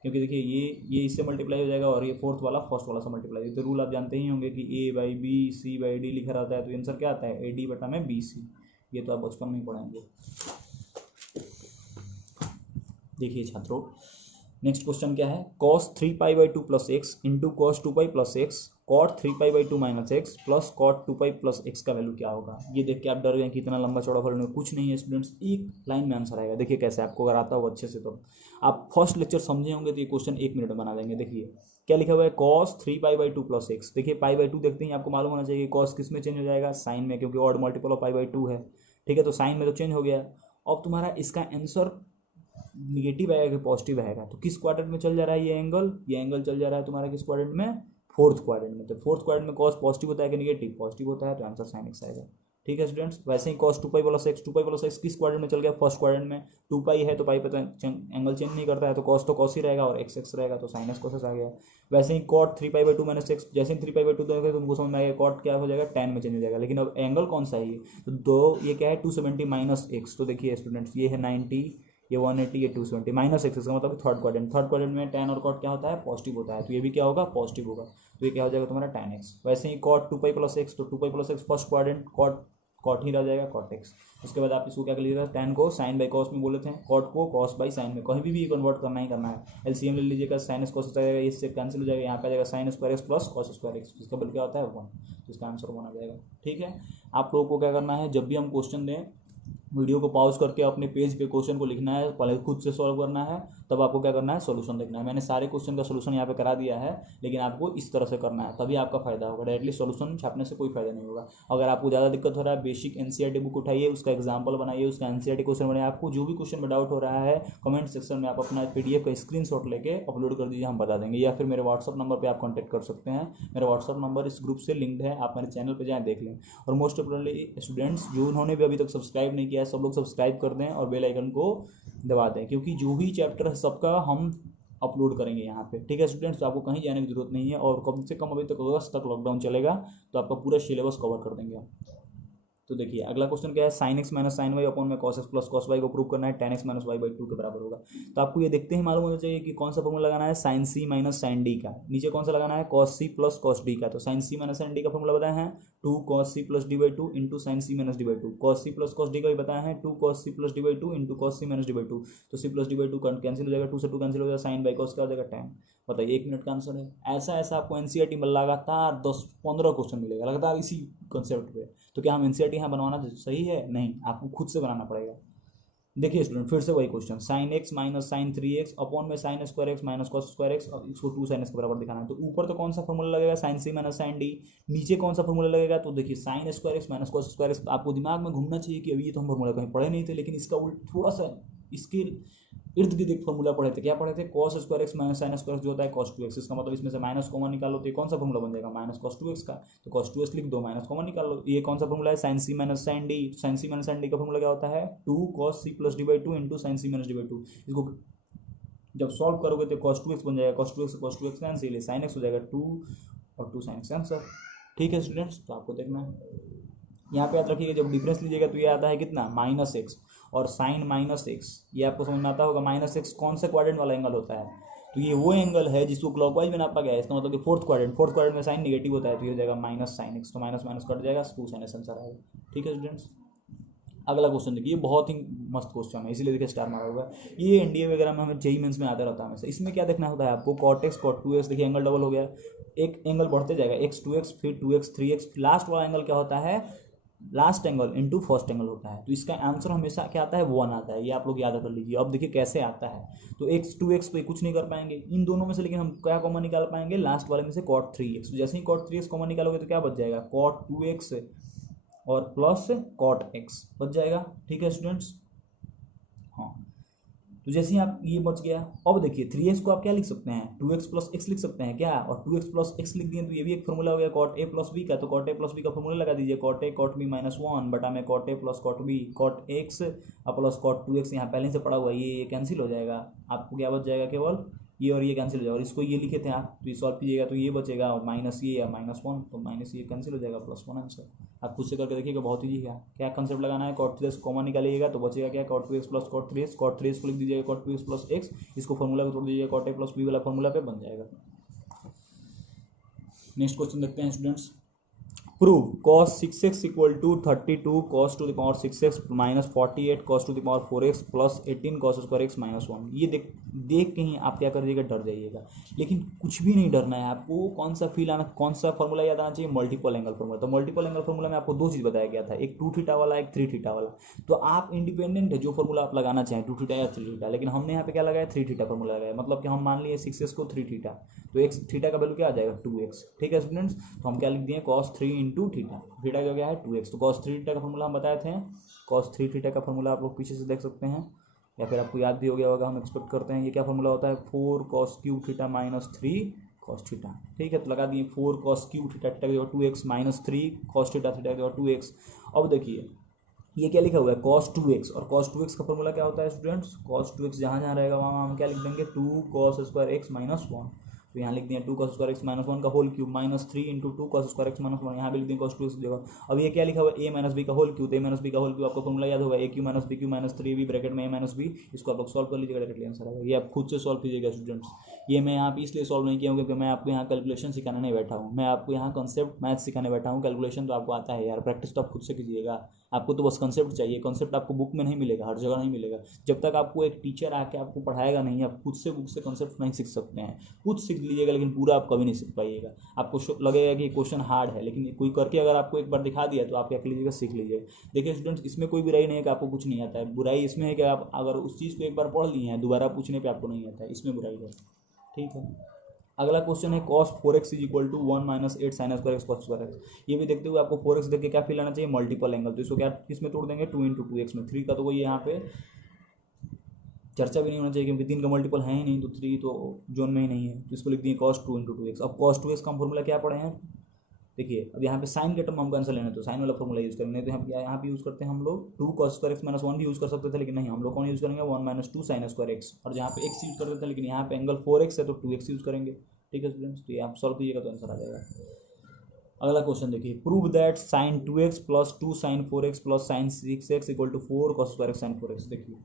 क्योंकि देखिए ये इससे मल्टीप्लाई हो जाएगा और ये फोर्थ वाला फर्स्ट वाला से मल्टीप्लाई, तो रूल आप जानते ही होंगे कि A by B C by D लिखा रहता है, तो आंसर क्या आता है, ए डी बटा में बी सी। ये तो आप बचपन में ही पढ़ेंगे। देखिए छात्रों, नेक्स्ट क्वेश्चन क्या है, cos 3 pi by two plus x into cos 2 pi plus x cot 3 pi by two minus x plus cot 2 pi plus x का वैल्यू क्या होगा। ये देख के आप डर गए कि इतना लंबा चौड़ा फॉर्मूला, कुछ नहीं है स्टूडेंट्स, एक लाइन में आंसर आएगा। देखिए कैसे, आपको अगर आता हो अच्छे से तो आप फर्स्ट लेक्चर समझे होंगे तो ये क्वेश्चन 1 मिनट में बना देंगे। देखिए क्या लिखा हुआ है, cos 3 pi by two plus x. देखिए पाई बाई टू देखते ही आपको मालूम होना चाहिए cos किस में चेंज हो जाएगा, साइन में, क्योंकि odd multiple of pi by to है, ठीक है, तो साइन में तो चेंज हो गया। अब तुम्हारा इसका आंसर निगेटिव आएगा कि पॉजिटिव आएगा, तो किस क्वाड्रेंट में चल जा रहा है ये एंगल चल जा रहा है तुम्हारा किस क्वाड्रेंट में, फोर्थ क्वाड्रेंट में। तो फोर्थ क्वाड्रेंट में कॉस पॉजिटिव होता है कि निगेटिव, पॉजिटिव होता है, तो आंसर साइन एक्स आएगा। ठीक है स्टूडेंट्स, वैसे ही cos 2 pi plus x, 2 pi plus x किस क्वाड्रेंट में चल गया, फर्स्ट क्वाड्रेंट में। 2 पाई है तो पाई पे तो एंगल चेंज नहीं करता है, तो cos तो cos ही रहेगा और एक्स एक्स रहेगा, तो साइन एक्स cos आ गया। वैसे ही cot 3 pi by two minus x, जैसे ही 3 पाई बाई टू देखोगे तुमको समझ में आएगा cot क्या हो जाएगा, tan में चेंज हो जाएगा। लेकिन अब एंगल कौन सा है ये, तो दो ये क्या है 270 माइनस एक्स, तो देखिए स्टूडेंट्स ये है 90, ये 180, ये 270 माइनस एक्स, इसका मतलब थर्ड क्वाड्रेंट में tan और cot क्या होता है, पॉजिटिव होता है, तो ये भी क्या होगा, पॉजिटिव होगा, तो ये क्या हो जाएगा तुम्हारा tan x। वैसे ही cot 2 पाई प्लस एक्स, तो 2 pi plus x first quadrant, cot ही रह जाएगा cot x। उसके बाद आप इसको क्या कर लीजिएगा, tan को sin बाई cos में बोले थे, cot को cos बाई sin में, कहीं भी कन्वर्ट करना ही करना है। एलसीएम ले लीजिएगा, sin cos हो जाएगा, इससे कैंसिल हो जाएगा, यहाँ पे आ जाएगा sin square x plus cos square x, जिसका बल क्या होता है 1, तो इसका आंसर 1 आ जाएगा। ठीक है, आप लोगों को क्या करना है, जब भी हम क्वेश्चन दें वीडियो को पॉज करके अपने पेज पे क्वेश्चन को लिखना है, पहले खुद से सॉल्व करना है, तब आपको क्या करना है, सॉल्यूशन देखना है। मैंने सारे क्वेश्चन का सॉल्यूशन यहाँ पे करा दिया है, लेकिन आपको इस तरह से करना है, तभी आपका फायदा होगा। डायरेक्टली सॉल्यूशन छापने से कोई फायदा नहीं होगा। अगर आपको ज़्यादा दिक्कत हो रहा है, बेसिक एनसीईआरटी बुक उठाइए, उसका एग्जाम्पल बनाइए, उसका एनसीईआरटी क्वेश्चन बनाइए। आपको जो भी क्वेश्चन में डाउट हो रहा है, कमेंट सेक्शन में आप अपना पीडीएफ का स्क्रीनशॉट लेके अपलोड कर दीजिए, हम बता देंगे, या फिर मेरे व्हाट्सअप नंबर पर आप कॉन्टैक्ट कर सकते हैं। मेरा व्हाट्सअप नंबर इस ग्रुप से लिंक्ड है, आप मेरे चैनल पर जाएँ देख लें। और मोस्ट इंपोर्टेंटली स्टूडेंट्स जो उन्होंने भी अभी तक सब्सक्राइब नहीं किया है, सब लोग सब्सक्राइब कर दें और बेल आइकन को दबा दें, क्योंकि जो भी चैप्टर है सबका हम अपलोड करेंगे यहाँ पे। ठीक है स्टूडेंट्स, तो आपको कहीं जाने की जरूरत नहीं है, और कम से कम अभी तक अगस्त तक लॉकडाउन चलेगा, तो आपका पूरा सिलेबस कवर कर देंगे। तो देखिए अगला क्वेश्चन क्या है, sine x minus sine y upon में cos x plus cos y को प्रूव करना है, tan x minus y by two के बराबर होगा। तो आपको ये देखते ही मालूम होना चाहिए कि कौन सा फॉर्मूला लगाना है, sine C minus sine D का। नीचे कौन सा लगाना है, cos C plus cos D का। तो sine C minus sine D का फॉर्मूला बताया है 2 cos c plus D by two into sine C minus D by two. Cos C plus cos D का भी बताया है 2 cos c plus D by two into cos C minus D by two. तो सी plus D by to cancel हो जाएगा, 2 से 2 cancel हो जाएगा, साइन बाई कॉस क्या हो जाएगा tan। बताइए 1 मिनट का आंसर है। ऐसा ऐसा आपको एनसीईआरटी में लगातार 10-15 क्वेश्चन मिलेगा लगातार इसी कॉन्सेप्ट पे। तो क्या हम एनसीईआरटी यहाँ बनवाना सही है, नहीं, आपको खुद से बनाना पड़ेगा। देखिए स्टूडेंट फिर से वही question, sine x minus sine 3x upon में sine square x minus cos square x, और इसको 2 sin x के बराबर दिखाना है। तो ऊपर तो कौन सा फॉर्मूला लगेगा, sign C minus sine D. नीचे कौन सा फॉर्मूला लगेगा, तो देखिए sign square x minus cos square x. आपको दिमाग में घूमना चाहिए कि अभी ये तो हम फॉर्मूला कहीं पढ़े नहीं थे, लेकिन इसका थोड़ा सा इसके इर्द गिर्द एक फॉर्मूला पढ़े थे। क्या पढ़े थे, cos square x minus sine square जो होता है कॉस 2x। इसका मतलब इसमें से माइनस कॉमन निकालो तो ये कौन सा फॉर्मूला बन जाएगा, माइनस कॉस 2x का। तो कॉस 2x लिख दो, माइनस कॉमन निकालो, ये कौन सा फॉर्मूला है, sine C minus sine D. Sine C minus sine D का फॉर्मूला क्या होता है, 2 cos c plus D by two into sine C minus D by two. इसको जब सॉल्व करोगे तो cos 2x बन जाएगा, cos 2x cancel, sine x हो जाएगा 2 और 2 sin x आंसर। ठीक है स्टूडेंट्स, तो आपको देखना है यहाँ पे याद रखिएगा, जब डिफरेंस लीजिएगा तो ये आता है कितना, माइनस एक्स और साइन माइनस एक्स। ये आपको समझ में आता होगा, माइनस एक्स कौन से क्वाड्रेंट वाला एंगल होता है, तो ये वो एंगल है जिसको क्लॉकवाइज में नापा गया है। इसका मतलब कि फोर्थ क्वाड्रेंट में साइन नेगेटिव होता है, तो ये हो जाएगा माइनस साइन एक्स, तो माइनस माइनस कट जाएगा, 2 sin x आंसर आएगा। ठीक है स्टूडेंट्स, अगला क्वेश्चन देखिए, बहुत ही मस्त क्वेश्चन है, इसीलिए देखिए स्टार मारा होगा। ये एनडीए वगैरह में हमें जेई मेंस में आता रहता है हमेशा। इसमें क्या देखना होता है आपको, cot x cot 2x, देखिए एंगल डबल हो गया, एक एंगल बढ़ते जाएगा, x 2x फिर 2x 3x, लास्ट वाला एंगल क्या होता है, last angle into first angle होता है। तो इसका आंसर हमेशा क्या आता है, 1 आता है, ये आप लोग याद कर लीजिए। अब देखिए कैसे आता है, तो x 2x पे कुछ नहीं कर पाएंगे इन दोनों में से, लेकिन हम क्या कॉमन निकाल पाएंगे, लास्ट वाले में से cot 3x। तो जैसे ही cot 3x कॉमन निकालोगे तो क्या बच जाएगा, cot 2x और प्लस cot x बच जाएगा। ठीक है स्टूडेंट्स, हाँ तो जैसे ही आप ये बच गया, अब देखिए 3x को आप क्या लिख सकते हैं, 2x प्लस एक्स लिख सकते हैं क्या, और 2x प्लस एक्स लिख दिए तो ये भी एक फॉर्मूला हो गया कॉट ए प्लस बी का। तो कॉट ए प्लस बी का फॉर्मूला लगा दीजिए, cot A cot B minus 1 बटा में cot A plus cot B cot x और प्लस कॉट 2x, यहाँ पहले से पड़ा हुआ ये कैंसिल हो जाएगा, आपको क्या बच जाएगा, केवल ये और ये कैंसिल हो जाएगा, और इसको ये लिखे थे आप, तो ये सॉल्व कीजिएगा तो ये बचेगा, और माइनस ये या माइनस 1, तो माइनस ये कैंसिल हो जाएगा, प्लस 1 आंसर। आप खुद से करके देखिएगा, बहुत ईजी है। क्या कंसेप्ट लगाना है, cot 3x कॉमन निकालिएगा तो बचेगा क्या, cot 2x plus cot 3x, cot 3x को लिख दीजिएगा cot 2x प्लस x, इसको फॉर्मूला को तोड़ दीजिएगा cot a प्लस b वाला फॉर्मूला पे बन जाएगा। नेक्स्ट क्वेश्चन देखते हैं students, prove cos 6x equal to 32 cos to the power 6x minus 48 cos to the power 4x plus 18 cos square x minus 1। ये देख के ही आप क्या कर जाइएगा, डर जाइएगा, लेकिन कुछ भी नहीं डरना है आपको। कौन सा फील आना, कौन सा फॉर्मूला याद आना चाहिए, मल्टीपल एंगल फॉर्मूला। तो मल्टीपल एंगल फॉर्मूला में आपको दो चीज़ बताया गया था, एक 2 थीटा वाला, एक 3 थीटा वाला। तो आप इंडिपेंडेंट है जो फॉर्मूला आप लगाना चाहें, 2 थीटा या 3 थीटा, लेकिन हमने यहाँ पे क्या लगाया, 3 थीटा फॉर्मूला लगाया। मतलब कि हम मान लिए 6x को 3 थीटा, तो x थीटा का वैल्यू क्या आ जाएगा, 2x। ठीक है स्टूडेंट्स, तो हम क्या लिख दिए, cos 3 इंटू थीटा, थीटा का क्या है 2x। तो cos 3 थीटा का फॉर्मूला हम बताए थे, cos 3 थीटा का फॉर्मूला आप लोग पीछे से देख सकते हैं, या फिर आपको याद भी हो गया होगा, हम एक्सपेक्ट करते हैं। ये क्या फॉर्मूला होता है, 4 cos cube theta minus 3 cos theta. ठीक है, तो लगा दिए 4 cos क्यूब थीटा, थीटा की जगह 2x minus 3 cos theta, theta की जगह 2x। अब देखिए ये क्या लिखा हुआ है, cos 2x, और cos 2x का फॉर्मूला क्या होता है स्टूडेंट्स, cos 2x जहाँ जहाँ रहेगा वहाँ हम क्या लिख देंगे, 2 cos स्क्वायर x माइनस 1। तो यहाँ लिख दिए 2 cos स्क्वायर x माइनस 1 का whole cube minus 3 into 2 cos square x minus 1, यहाँ भी लिख देंगे cos 2x जगह। अब ये क्या लिखा हुआ है, a माइनस बी का होल क्यूब, तो a माइनस बी का होल क्यूब आपको फॉर्मूला याद होगा, a cube minus B cube minus 3b bracket में a माइनस बी। इसको आप लोग सॉल्व कर लीजिएगा, डायरेक्टली आंसर आएगा। ये आप खुद से सॉल्व कीजिएगा स्टूडेंट्स, ये मैं यहाँ पे इसलिए सॉल्व नहीं किया हूँ क्योंकि मैं आपको यहाँ कैलकुलेशन सिखाने नहीं बैठा हूँ, मैं आपको यहाँ कंसेप्ट मैथ सिखाने बैठा हूँ। कैलकुलेशन तो आपको आता है यार, प्रैक्टिस तो आप खुद से कीजिएगा। आपको तो बस कंसेप्ट चाहिए, कंसेप्ट आपको बुक में नहीं मिलेगा, हर जगह नहीं मिलेगा। जब तक आपको एक टीचर आके आपको पढ़ाएगा नहीं, आप खुद से बुक से कंसेप्ट नहीं सीख सकते हैं। खुद सीख लीजिएगा लेकिन पूरा आप कभी नहीं सीख पाइएगा। आपको लगेगा कि क्वेश्चन हार्ड है, लेकिन कोई करके अगर आपको एक बार दिखा दिया तो आप क्या कर लीजिएगा, सीख लीजिएगा। देखिए स्टूडेंट्स, इसमें कोई बुराई नहीं है कि आपको कुछ नहीं आता है, बुराई इसमें है कि आप अगर उस चीज़ को एक बार पढ़ लिए हैं, दोबारा पूछने पर आपको नहीं आता है, इसमें बुराई है। ठीक है, अगला क्वेश्चन है cos 4x is equal to 1 minus 8 sine square x cos square x. ये भी देखते हुए आपको 4x देख के क्या फील आना चाहिए, मल्टीपल एंगल। तो इसको क्या किसमें तोड़ देंगे, 2 इंटू 2x में। 3 का तो वही यहाँ पे चर्चा भी नहीं होना चाहिए क्योंकि 3 का मल्टीपल है ही नहीं, तो 3 तो जोन में ही नहीं है, तो इसको लिख दिए cos 2 इंटू 2x। अब cos 2x का हम फॉर्मूला क्या पढ़े हैं, देखिए अब यहाँ पे साइन के टर्म हमको आंसर लेना है, तो साइन वाला फॉर्मूला यूज करेंगे। तो यहाँ पे यूज करते हैं हम लोग 2 cos स्क्वायर एक्स माइनस 1 भी यूज कर सकते थे, लेकिन नहीं, हम लोग कौन यूज करेंगे, 1 माइनस 2 साइन स्क्वायर एक्स। और जहाँ पे x यूज करते थे, लेकिन यहाँ पे एंगल 4x है तो 2x यूज करेंगे। ठीक है स्टूडेंट्स, तो ये आप सॉल्व कीजिएगा तो आंसर आ जाएगा। अगला क्वेश्चन देखिए, prove that sine 2x plus 2 sine 4x plus sine 6x equal to 4 cos square x sine 4x। देखिए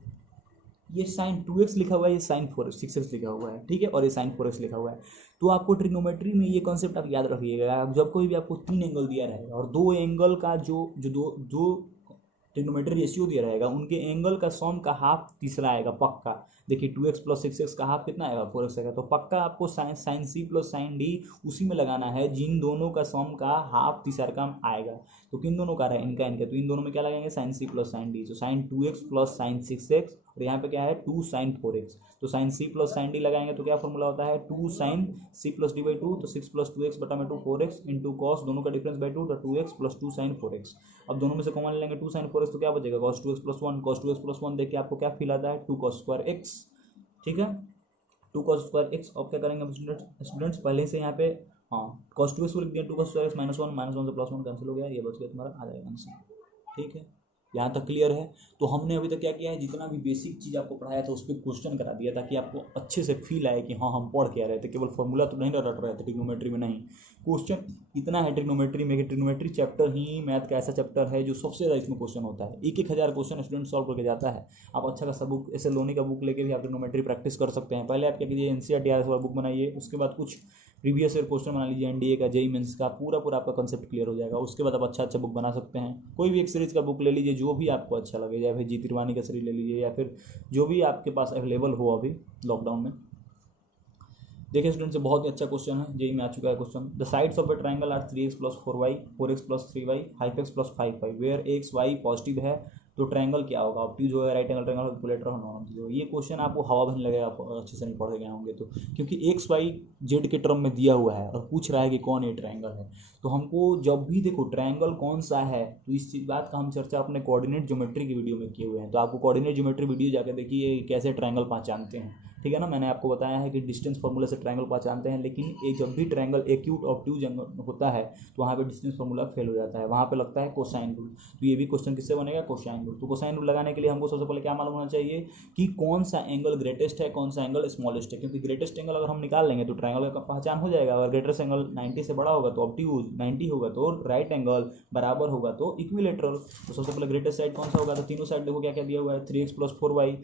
ये साइन 2x लिखा हुआ है, ये साइन 6x लिखा हुआ है, ठीक है, और ये साइन 4x लिखा हुआ है। तो आपको ट्रिग्नोमेट्री में ये कॉन्सेप्ट आप याद रखिएगा, जब कोई भी आपको 3 एंगल दिया रहेगा और 2 एंगल का जो ट्रिग्नोमेट्री रेशियो दिया रहेगा, उनके एंगल का सम का हाफ तीसरा आएगा पक्का। देखिए 2x प्लस 6x का हाफ कितना आएगा, 4x आएगा। तो पक्का आपको sine C plus sine D उसी में लगाना है जिन दोनों का सम का हाफ तीसरा का आएगा। तो किन दोनों का है, इनका इनका, तो इन दोनों में क्या लगाएंगे, sine C plus sine D. तो sine 2x plus sine 6x, और यहाँ पे क्या है 2 साइन 4x। तो sine C plus sine D लगाएंगे तो क्या फॉर्मूला होता है, 2 sine C plus D by 2, तो 6 प्लस 2x बटा में 2 4x इंटू कॉस दोनों का डिफरेंस बाई 2, तो 2x प्लस 2 साइन 4x। अब दोनों में से कॉमन लेंगे 2 साइन 4x, तो क्या बचेगा, cos 2x plus 1। cos 2x plus 1 देख के आपको क्या फील आता है, 2 cos स्क्वायर x। ठीक है, 2 cos स्क्वायर x। अब क्या करेंगे स्टूडेंट्स, पहले से यहाँ पे हाँ cos 2x को लिख दिया, 2 cos स्क्वायर x माइनस 1 से प्लस 1 कैंसिल हो गया, ये बच गया तुम्हारा, आ जाएगा आंसर। ठीक है, यहाँ तक क्लियर है। तो हमने अभी तक क्या किया है, जितना भी बेसिक चीज़ आपको पढ़ाया था उस पर क्वेश्चन करा दिया ताकि आपको अच्छे से फील आए कि हाँ हम पढ़ के आ रहे थे, केवल फॉर्मूला तो नहीं रट रहे थे ट्रिग्नोमेट्री में। नहीं, क्वेश्चन इतना है ट्रिग्नोमेट्री में कि ट्रिग्नोमेट्री चैप्टर ही मैथ का ऐसा चैप्टर है जो सबसे ज़्यादा इसमें क्वेश्चन होता है। 1,000 क्वेश्चन स्टूडेंट सॉल्व करके जाता है। आप अच्छा खासा बुक ऐसे लोनी का बुक लेके भी आप ट्रिग्नोमेट्री प्रैक्टिस कर सकते हैं। पहले आप क्या कीजिए, NCERT वाला बुक बनाइए, उसके बाद कुछ प्रीवियस ईयर क्वेश्चन बना लीजिए, NDA का, जेई मेंस का, पूरा आपका कंसेप्ट क्लियर हो जाएगा। उसके बाद आप अच्छा बुक बना सकते हैं। कोई भी एक सीरीज का बुक ले लीजिए जो भी आपको अच्छा लगे, या फिर जी तिरवानी का सीरीज ले लीजिए, या फिर जो भी आपके पास अवेलेबल हो अभी लॉकडाउन में। देखिए स्टूडेंट से बहुत ही अच्छा क्वेश्चन है, जेई में आ चुका है question. The sides of a triangle are 3x plus 4y, 4x plus 3y, 5x plus 5y, where x y positive है तो ट्रायंगल क्या होगा, ऑब्ट्यूज होगा, right angle triangle, equilateral normal चीज होगा। ये क्वेश्चन आपको हवा भरने लगेगा, आप अच्छे से नहीं पढ़ गए होंगे तो, क्योंकि एक्स वाई जेड के टर्म में दिया हुआ है और पूछ रहा है कि कौन ये ट्रायंगल है। तो हमको जब भी देखो ट्रायंगल कौन सा है, तो इस चीज बात का हम चर्चा अपने कोऑर्डिनेट ज्योमेट्री की वीडियो में किए हुए हैं। तो आपको कोऑर्डिनेट ज्योमेट्री वीडियो जाकर देखिए कैसे ट्रायंगल पहचानते हैं, ठीक है ना। मैंने आपको बताया है कि डिस्टेंस फार्मूला से ट्रायंगल पहचानते हैं, लेकिन एक जब भी ट्रायंगल एक्यूट ऑब्ट्यूज होता है तो वहाँ पे डिस्टेंस फार्मूला फेल हो जाता है, वहाँ पे लगता है कोसाइन रूल। तो ये भी क्वेश्चन किससे बनेगा, कोसाइन रूल। तो कोसाइन रूल लगाने के लिए हमको सबसे पहले क्या मालूम होना चाहिए कि कौन सा एंगल ग्रेटेस्ट है, कौन सा एंगल स्मॉलेस्ट है, क्योंकि ग्रेटेस्ट एंगल अगर हम निकाल लेंगे तो ट्रायंगल का पहचान हो जाएगा। अगर ग्रेटेस्ट एंगल 90 से बड़ा होगा तो ऑब्ट्यूज, 90 होगा तो राइट एंगल, बराबर होगा तो इक्विलेटरल। तो सबसे पहले ग्रेटेस्ट साइड कौन सा होगा, तो तीनों साइड देखो क्या क्या दिया हुआ है, 3x + 4y,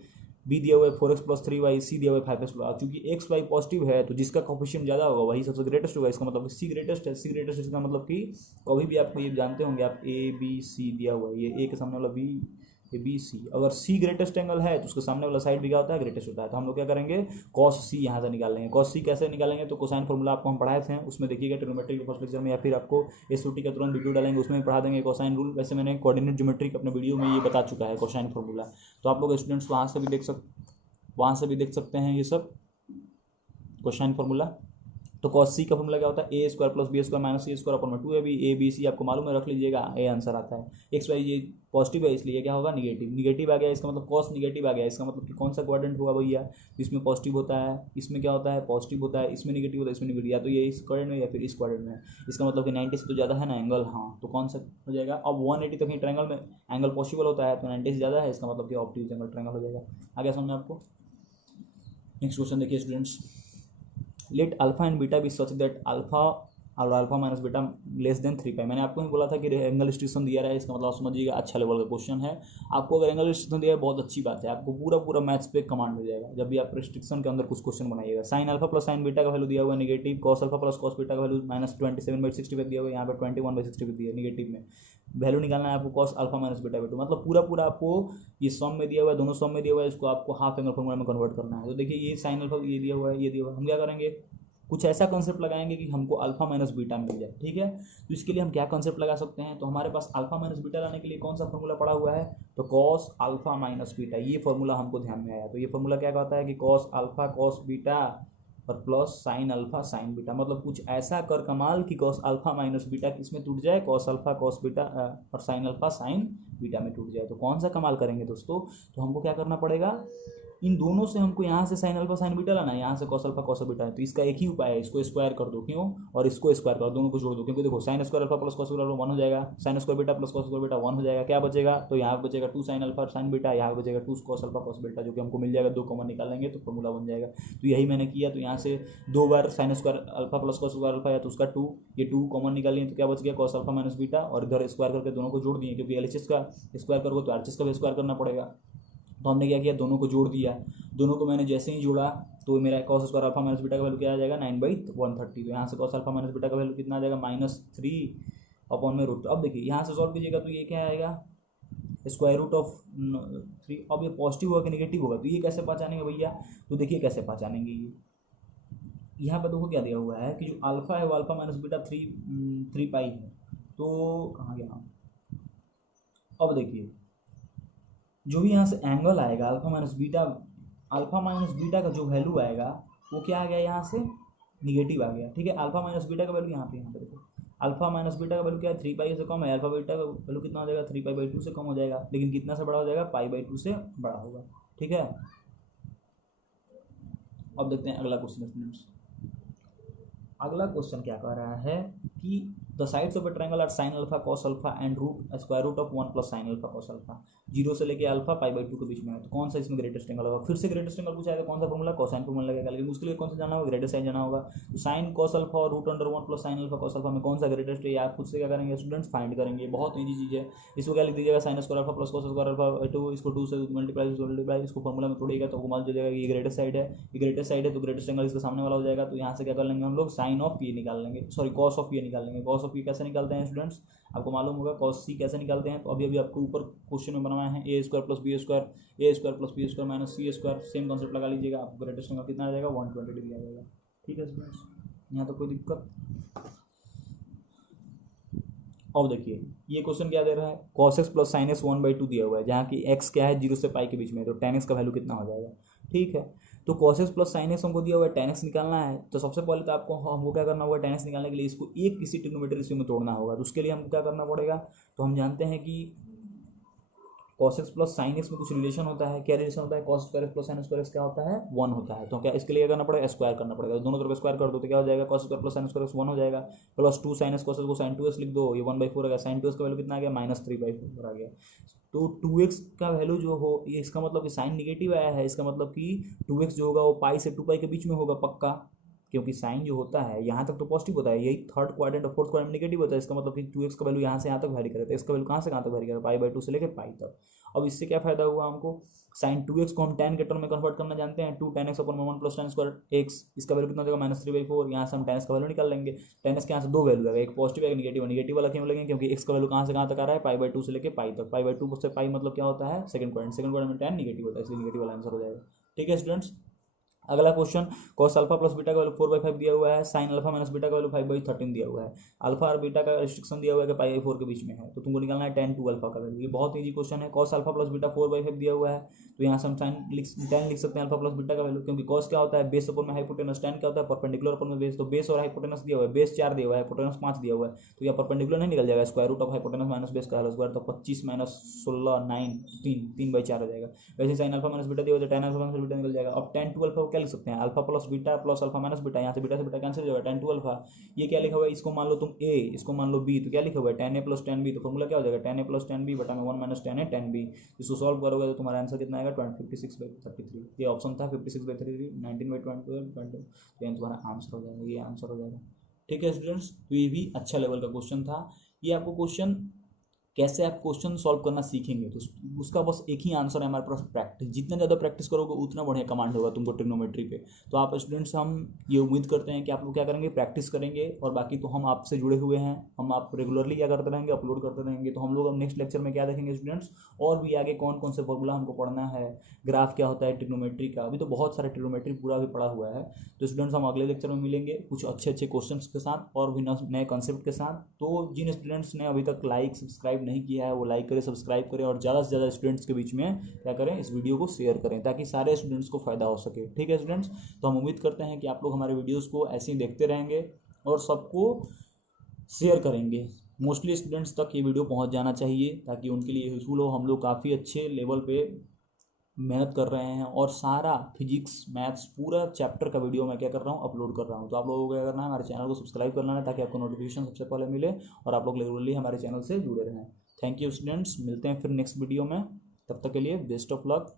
बी दिया हुआ है 4x + 3y, सी दिया हुआ है 5x +। चूंकि एक्स वाई पॉजिटिव है तो जिसका कोफिशिएंट ज़्यादा होगा वही सबसे ग्रेटेस्ट होगा, इसका मतलब सी ग्रेटेस्ट है। सी ग्रेटेस्ट इसका मतलब कि कभी भी आपको ये जानते होंगे आप ए बी सी दिया हुआ है, ये ए के सामने वाला बी, ये बी सी, अगर सी ग्रेटेस्ट एंगल है तो उसके सामने वाला साइड भी क्या होता है, ग्रेटेस्ट होता है। तो हम लोग क्या करेंगे, कॉस सी यहाँ से निकाल लेंगे। कॉस सी कैसे निकालेंगे, तो कोसाइन फॉर्मूला आपको हम पढ़ाए थे, उसमें देखिएगा ट्रिग्नोमेट्री के फर्स्ट लेक्चर में, या फिर आपको एसओटी का तुरंत वीडियो डालेंगे उसमें भी पढ़ा देंगे कोसाइन रूल। वैसे मैंने कोऑर्डिनेट ज्योमेट्री अपने वीडियो में ये बता चुका है कोसाइन फॉर्मूला, तो आप लोग स्टूडेंट्स वहाँ से भी देख सकते हैं ये सब कोसाइन फॉर्मूला। तो कॉस सी का फॉर्मूला क्या होता है, A square plus B square minus C square upon में 2 है। भी ए बी सी आपको मालूम है, रख लीजिएगा, ए आंसर आता है। एक्स वाई ये पॉजिटिव है इसलिए क्या होगा, निगेटिव। निगेटिव आ गया इसका मतलब कॉस निगेटिव आ गया, इसका मतलब कि कौन सा क्वाड्रेंट होगा भैया, तो इसमें पॉजिटिव होता है, इसमें क्या होता है, पॉजिटिव होता है, इसमें निगेटिव होता है, इसमें निगेटिव, या तो ये इस क्वाड्रेंट में या फिर इस क्वाड्रेंट में। इसका मतलब कि 90 से तो ज़्यादा है ना एंगल, हाँ, तो कौन सा हो जाएगा। अब 180 तक ही ट्रायंगल में एंगल पॉसिबल होता है, तो 90 से ज़्यादा है, इसका मतलब कि ऑब्ट्यूज एंगल ट्रायंगल हो जाएगा। आगे समझ आपको। नेक्स्ट क्वेश्चन देखिए students, let alpha and beta be such that alpha और alpha minus beta less than 3 pi. मैंने आपको ही बोला था कि एंगल रिस्ट्रिक्शन दिया रहा है, इसका मतलब समझिएगा अच्छा लेवल का क्वेश्चन है। आपको अगर एंगल रिस्ट्रिक्शन दिया है बहुत अच्छी बात है, आपको पूरा मैथ्स पे कमांड हो जाएगा जब भी आप रिस्ट्रिक्शन के अंदर कुछ क्वेश्चन बनाइएगा। Sine alpha plus sign beta का वैल्यू दिया हुआ है negative, cos alpha plus cos beta का वैल्यू -27/65 दिया हुआ है, यहाँ पर 21/65 दिया है निगेटिव में। वैल्यू निकालना है आपको cos alpha minus beta by 2, मतलब पूरा आपको ये सम में दिया हुआ है, दोनों सम में दिया हुआ है, इसको आपको हाफ एंगल फॉर्मूला में कन्वर्ट करना है। तो देखिए ये साइन अल्फा ये दिया हुआ है, ये दिया हुआ है, हम क्या करेंगे, कुछ ऐसा कॉन्सेप्ट लगाएंगे कि हमको अल्फा माइनस बीटा मिल जाए, ठीक है। तो इसके लिए हम क्या कॉन्सेप्ट लगा सकते हैं, तो हमारे पास अल्फा माइनस बीटा लाने के लिए कौन सा फॉर्मूला पड़ा हुआ है, तो कॉस अल्फा माइनस बीटा, ये फॉर्मूला हमको ध्यान में आया। तो ये फॉर्मूला क्या कहता है कि कॉस अल्फा कॉस बीटा और plus sine alpha sign beta, मतलब कुछ ऐसा कर कमाल कि कॉस अल्फा माइनस बीटा किसमें टूट जाए, कॉस अल्फा कॉस बीटा और साइन अल्फा साइन बीटा में टूट जाए। तो कौन सा कमाल करेंगे दोस्तों, तो हमको क्या करना पड़ेगा, इन दोनों से हमको यहाँ से साइन अल्फा साइन बीटा लाना है, यहाँ से कॉस अल्फा कॉस बीटा है। तो इसका एक ही उपाय है, इसको स्क्वायर कर दो, क्यों, और इसको स्क्वायर कर दो, दोनों को जोड़ दो, क्योंकि देखो sign square alpha plus cos alpha 1 हो जाएगा, sine square beta plus cos square beta 1 हो जाएगा, क्या बचेगा, तो यहाँ बचेगा 2 साइन अल्फा साइन बीटा, यहाँ बचेगा 2 कॉस अल्फा कॉस बीटा, जो कि हमको मिल जाएगा, 2 कॉमन निकालेंगे तो फॉर्मूला बन जाएगा। तो यही मैंने किया, तो यहाँ से 2 बार sine square alpha plus cos square alpha है तो उसका 2, ये 2 कॉमन निकालिए तो क्या बच गया, कॉस अल्फा माइनस बीटा, और इधर स्क्वायर करके दोनों को जोड़ दिए, क्योंकि एलएचएस का स्क्वायर करोगे तो आरएचएस का भी स्क्वायर करना पड़ेगा। तो हमने क्या किया, दोनों को जोड़ दिया, दोनों को मैंने जैसे ही जोड़ा तो मेरा cos square alpha minus beta का वैल्यू क्या आ जाएगा, 9/130। तो यहाँ से कॉस अल्फा माइनस बीटा का वैल्यू कितना आ जाएगा, -3/√। अब देखिए यहाँ से सॉल्व कीजिएगा तो ये क्या आएगा, स्क्वायर रूट ऑफ 3। अब ये पॉजिटिव होगा कि नेगेटिव होगा, तो ये कैसे पहचानेंगे भैया, तो देखिए कैसे पहचानेंगे, ये यहाँ पर देखो क्या दिया हुआ है कि जो अल्फा है वो अल्फा माइनस बीटा 3 पाई है। तो कहाँ गया, अब देखिए जो भी यहाँ से एंगल आएगा अल्फा माइनस बीटा का जो वैल्यू आएगा वो क्या आ गया, यहाँ से निगेटिव आ गया, ठीक है। अल्फा माइनस बीटा का वैल्यू यहाँ पे देखो, अल्फा माइनस बीटा का वैल्यू क्या है, 3 पाई से कम है, अल्फा बीटा का वैल्यू कितना हो जाएगा, 3 पाई/2 से कम हो जाएगा, लेकिन कितना से बड़ा हो जाएगा, पाई/2 से बड़ा होगा, ठीक है। अब देखते हैं अगला क्वेश्चन स्टूडेंट्स। अगला क्वेश्चन क्या कह रहा है कि the sides of a triangle are sine alpha cos alpha and root square root of 1 + sine alpha cos alpha, 0 से लेके अल्फा पाई/2 के बीच में है। तो कौन सा इसमें ग्रेटेस्ट एंगल होगा, फिर से ग्रेटेस्ट एंगल पूछा है, कौन सा फॉर्मूला, कोसाइन फॉर्मूला लगेगा, लेकिन उसके लिए कौन सा जाना होगा, ग्रेटेस्ट साइन जाना होगा। तो साइन कॉस अल्फा और √1 + साइन अल्फा कॉस अल्फा में कौन सा ग्रेटेस्ट है, ये आप खुद से क्या करेंगे स्टूडेंट्स, फाइंड करेंगे। बहुत ईजी चीज़ है, इसको क्या लिख दीजिएगा, sign square alpha plus cos square alpha 2, इसको 2 से मल्टीप्लाई, इसको फॉर्मूला में तोड़िएगा तो मान जाएगा ये ग्रेटेस्ट साइड है, ये ग्रेटेस्ट साइड है, तो ग्रेटेस्ट एंगल इसके सामने वाला हो जाएगा। तो यहाँ से क्या कर लेंगे हम लोग, साइन ऑफ ये निकाल लेंगे, सॉरी कॉस ऑफ ये निकाल लेंगे। कॉस ऑफ ये कैसे निकालते हैं स्टूडेंट्स, आपको मालूम होगा कॉस सी कैसे निकालते हैं। तो अभी आपको ऊपर क्वेश्चन में बनवाए हैं a² + b² a² + b² - c², same concept लगा लीजिएगा, आपको ग्रेटेस्ट एंगल कितना आ जाएगा, 120 डिग्री आ जाएगा, ठीक है स्टूडेंट्स, यहाँ तो कोई दिक्कत। अब देखिए ये क्वेश्चन क्या दे रहा है, cos x plus sine x 1/2 दिया हुआ है, जहाँ की x क्या है 0 से पाई के बीच में, तो tan x का वैल्यू कितना हो जाएगा। ठीक है, तो cos x plus sine x हमको दिया हुआ है, tan x निकालना है। तो सबसे पहले तो आपको हमको क्या करना होगा, tan x निकालने के लिए इसको एक किसी ट्रिग्नोमेट्री रेशियो में तोड़ना होगा। तो उसके लिए हमको क्या करना पड़ेगा, तो हम जानते हैं कि cos x plus sine x में कुछ रिलेशन होता है। क्या रिलेशन होता है, cos square plus sine square क्या होता है, 1 होता है। तो क्या इसके लिए क्या करना पड़ेगा, स्क्वायर करना पड़ेगा। तो दोनों तरफ स्क्वायर कर दो तो क्या हो जाएगा, cos square plus sine square 1 हो जाएगा, प्लस 2 साइन एक्स cos को साइन 2x लिख दो, ये 1/4 आ गया। साइन 2x का वैल्यू कितना आ गया, -3/4 आ गया। तो 2x का वैल्यू जो हो, ये इसका मतलब कि साइन निगेटिव आया है, इसका मतलब कि 2x जो होगा वो पाई से 2 पाई के बीच में होगा पक्का, क्योंकि साइन जो होता है यहाँ तक तो पॉजिटिव होता है, यही थर्ड क्वाड्रेंट और फोर्थ क्वाड्रेंट नेगेटिव होता है। इसका मतलब कि 2x का वैल्यू यहाँ से यहाँ तक वैरी करेगा, तो इसका वैल्यू कहाँ से कहाँ तक वैरी करेगा, पाई/2 से लेकर पाई तक। अब इससे क्या फायदा हुआ हमको, साइन 2x को हम tan के टर्म में कन्वर्ट करना जानते हैं, 2 tan x अपन 1 प्लस tan स्क्वायर x, इसका वैल्यू कितना देगा, -3/4। यहाँ से हम tan x का वैल्यू निकाल लेंगे। tan x के यहाँ से दो वैल्यू आएगा, एक पॉजिटिव एक निगेटिव। निगेटिव वाला क्यों लेंगे, क्योंकि x का वैल्यू कहाँ से कहाँ तक आ रहा है, पाई/2 से लेकर पाई तक। पाई/2 से पाई मतलब क्या होता है, सेकंड क्वाड्रेंट में tan निगेटिव होता है, इसलिए निगेटिव वाला आंसर हो जाएगा। ठीक है स्टूडेंट्स, अगला question, cos alpha plus beta का वैल्यू 4/5 दिया हुआ है, sin अल्फा माइनस बीटा का वैल्यू 5/13 दिया हुआ है। अल्फा और बीटा का रिस्ट्रिक्शन दिया हुआ है कि पाई/4 के बीच में है, तो तुमको निकालना है tan 2 अल्फा का वैल्यू। ये बहुत ईजी क्वेश्चन है। cos अल्फा प्लस बीटा 4/5 दिया हुआ है, तो यहाँ से हम tan लिख सकते हैं अल्फा प्लस बीटा का वैल्यू, क्योंकि cos क्या होता है, बेस अपन में हाइपोटेनस, tan क्या होता है परपेंडिकुलर अपन में बेस। तो बेस और हाइपोटेनस दिया हुआ है, बेस 4 दिया हुआ है, हाइपोटेनस 5 दिया हुआ है, तो यह परपेंडिकुलर नहीं निकल जाएगा, square root of hypotenuse minus base का स्क्वायर, तो 25 माइनस 16 9 3/4 हो जाएगा। वैसे sin अल्फा माइनस बीटा दिया हुआ है, tan अल्फा माइनस बीटा निकल जाएगा। अब tan 2 अल्फा को क्या लिख सकते हैं, alpha plus beta plus alpha minus beta, यहाँ से बीटा से बीटा कैंसिल हो जाएगा, tan 2 अल्फा। ये क्या लिखा हुआ है, इसको मान लो तुम a, इसको मान लो b, तो क्या लिखा हुआ है tan a plus tan b, तो फॉर्मूला क्या हो जाएगा, tan a plus tan b बटा में 1 minus tan a tan b। इसको सॉल्व करोगे तो तुम्हारा आंसर कितना आएगा, 56/33। ये ऑप्शन था 56/33, 19/20, तो ये तुम्हारा आंसर हो जाएगा, ये आंसर हो जाएगा। ठीक है स्टूडेंट्स, तो ये भी अच्छा लेवल का क्वेश्चन था। ये आपको क्वेश्चन कैसे आप क्वेश्चन सॉल्व करना सीखेंगे, तो उसका बस एक ही आंसर है हमारे पास, प्रैक्टिस। जितना ज़्यादा प्रैक्टिस करोगे उतना बढ़िया कमांड होगा तुमको ट्रिग्नोमेट्री पे। तो आप स्टूडेंट्स, हम ये उम्मीद करते हैं कि आप लोग क्या करेंगे, प्रैक्टिस करेंगे, और बाकी तो हम आपसे जुड़े हुए हैं, हम आप रेगुलरली क्या करते रहेंगे, अपलोड करते रहेंगे। तो हम लोग अब नेक्स्ट लेक्चर में क्या देखेंगे स्टूडेंट्स, और भी आगे कौन कौन से फॉर्मूला हमको पढ़ना है, ग्राफ क्या होता है ट्रिग्नोमेट्री का, अभी तो बहुत सारे ट्रिग्नोमेट्री पूरा भी पढ़ा हुआ है। तो स्टूडेंट्स, हम अगले लेक्चर में मिलेंगे कुछ अच्छे अच्छे क्वेश्चन के साथ और भी नए कॉन्सेप्ट के साथ। तो जिन स्टूडेंट्स ने अभी तक लाइक सब्सक्राइब नहीं किया है वो लाइक करें, सब्सक्राइब करें, और ज़्यादा से ज़्यादा स्टूडेंट्स के बीच में क्या करें, इस वीडियो को शेयर करें, ताकि सारे स्टूडेंट्स को फ़ायदा हो सके। ठीक है स्टूडेंट्स, तो हम उम्मीद करते हैं कि आप लोग हमारे वीडियोज़ को ऐसे ही देखते रहेंगे और सबको शेयर करेंगे। मोस्टली स्टूडेंट्स तक ये वीडियो पहुंच जाना चाहिए, ताकि उनके लिए यूजफुल हो। हम लोग काफ़ी अच्छे लेवल पे मेहनत कर रहे हैं, और सारा फिजिक्स मैथ्स पूरा चैप्टर का वीडियो मैं क्या कर रहा हूँ, अपलोड कर रहा हूँ। तो आप लोगों को क्या करना है, हमारे चैनल को सब्सक्राइब करना है, ताकि आपको नोटिफिकेशन सबसे पहले मिले और आप लोग रेगुलरली हमारे चैनल से जुड़े रहें। थैंक यू स्टूडेंट्स, मिलते हैं फिर नेक्स्ट वीडियो में, तब तक के लिए best of luck.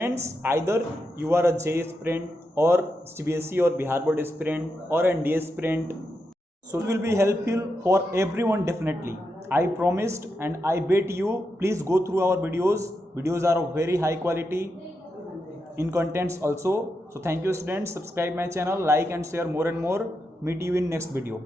Friends, either you are a J aspirant और CBSE और बिहार बोर्ड एस्पिरेंट और NDA aspirant, so it will be helpful for everyone definitely. I promised and I bet you, please go through our videos. Videos are of very high quality in contents also. So thank you students, subscribe my channel, like and share more and more. Meet you in next video.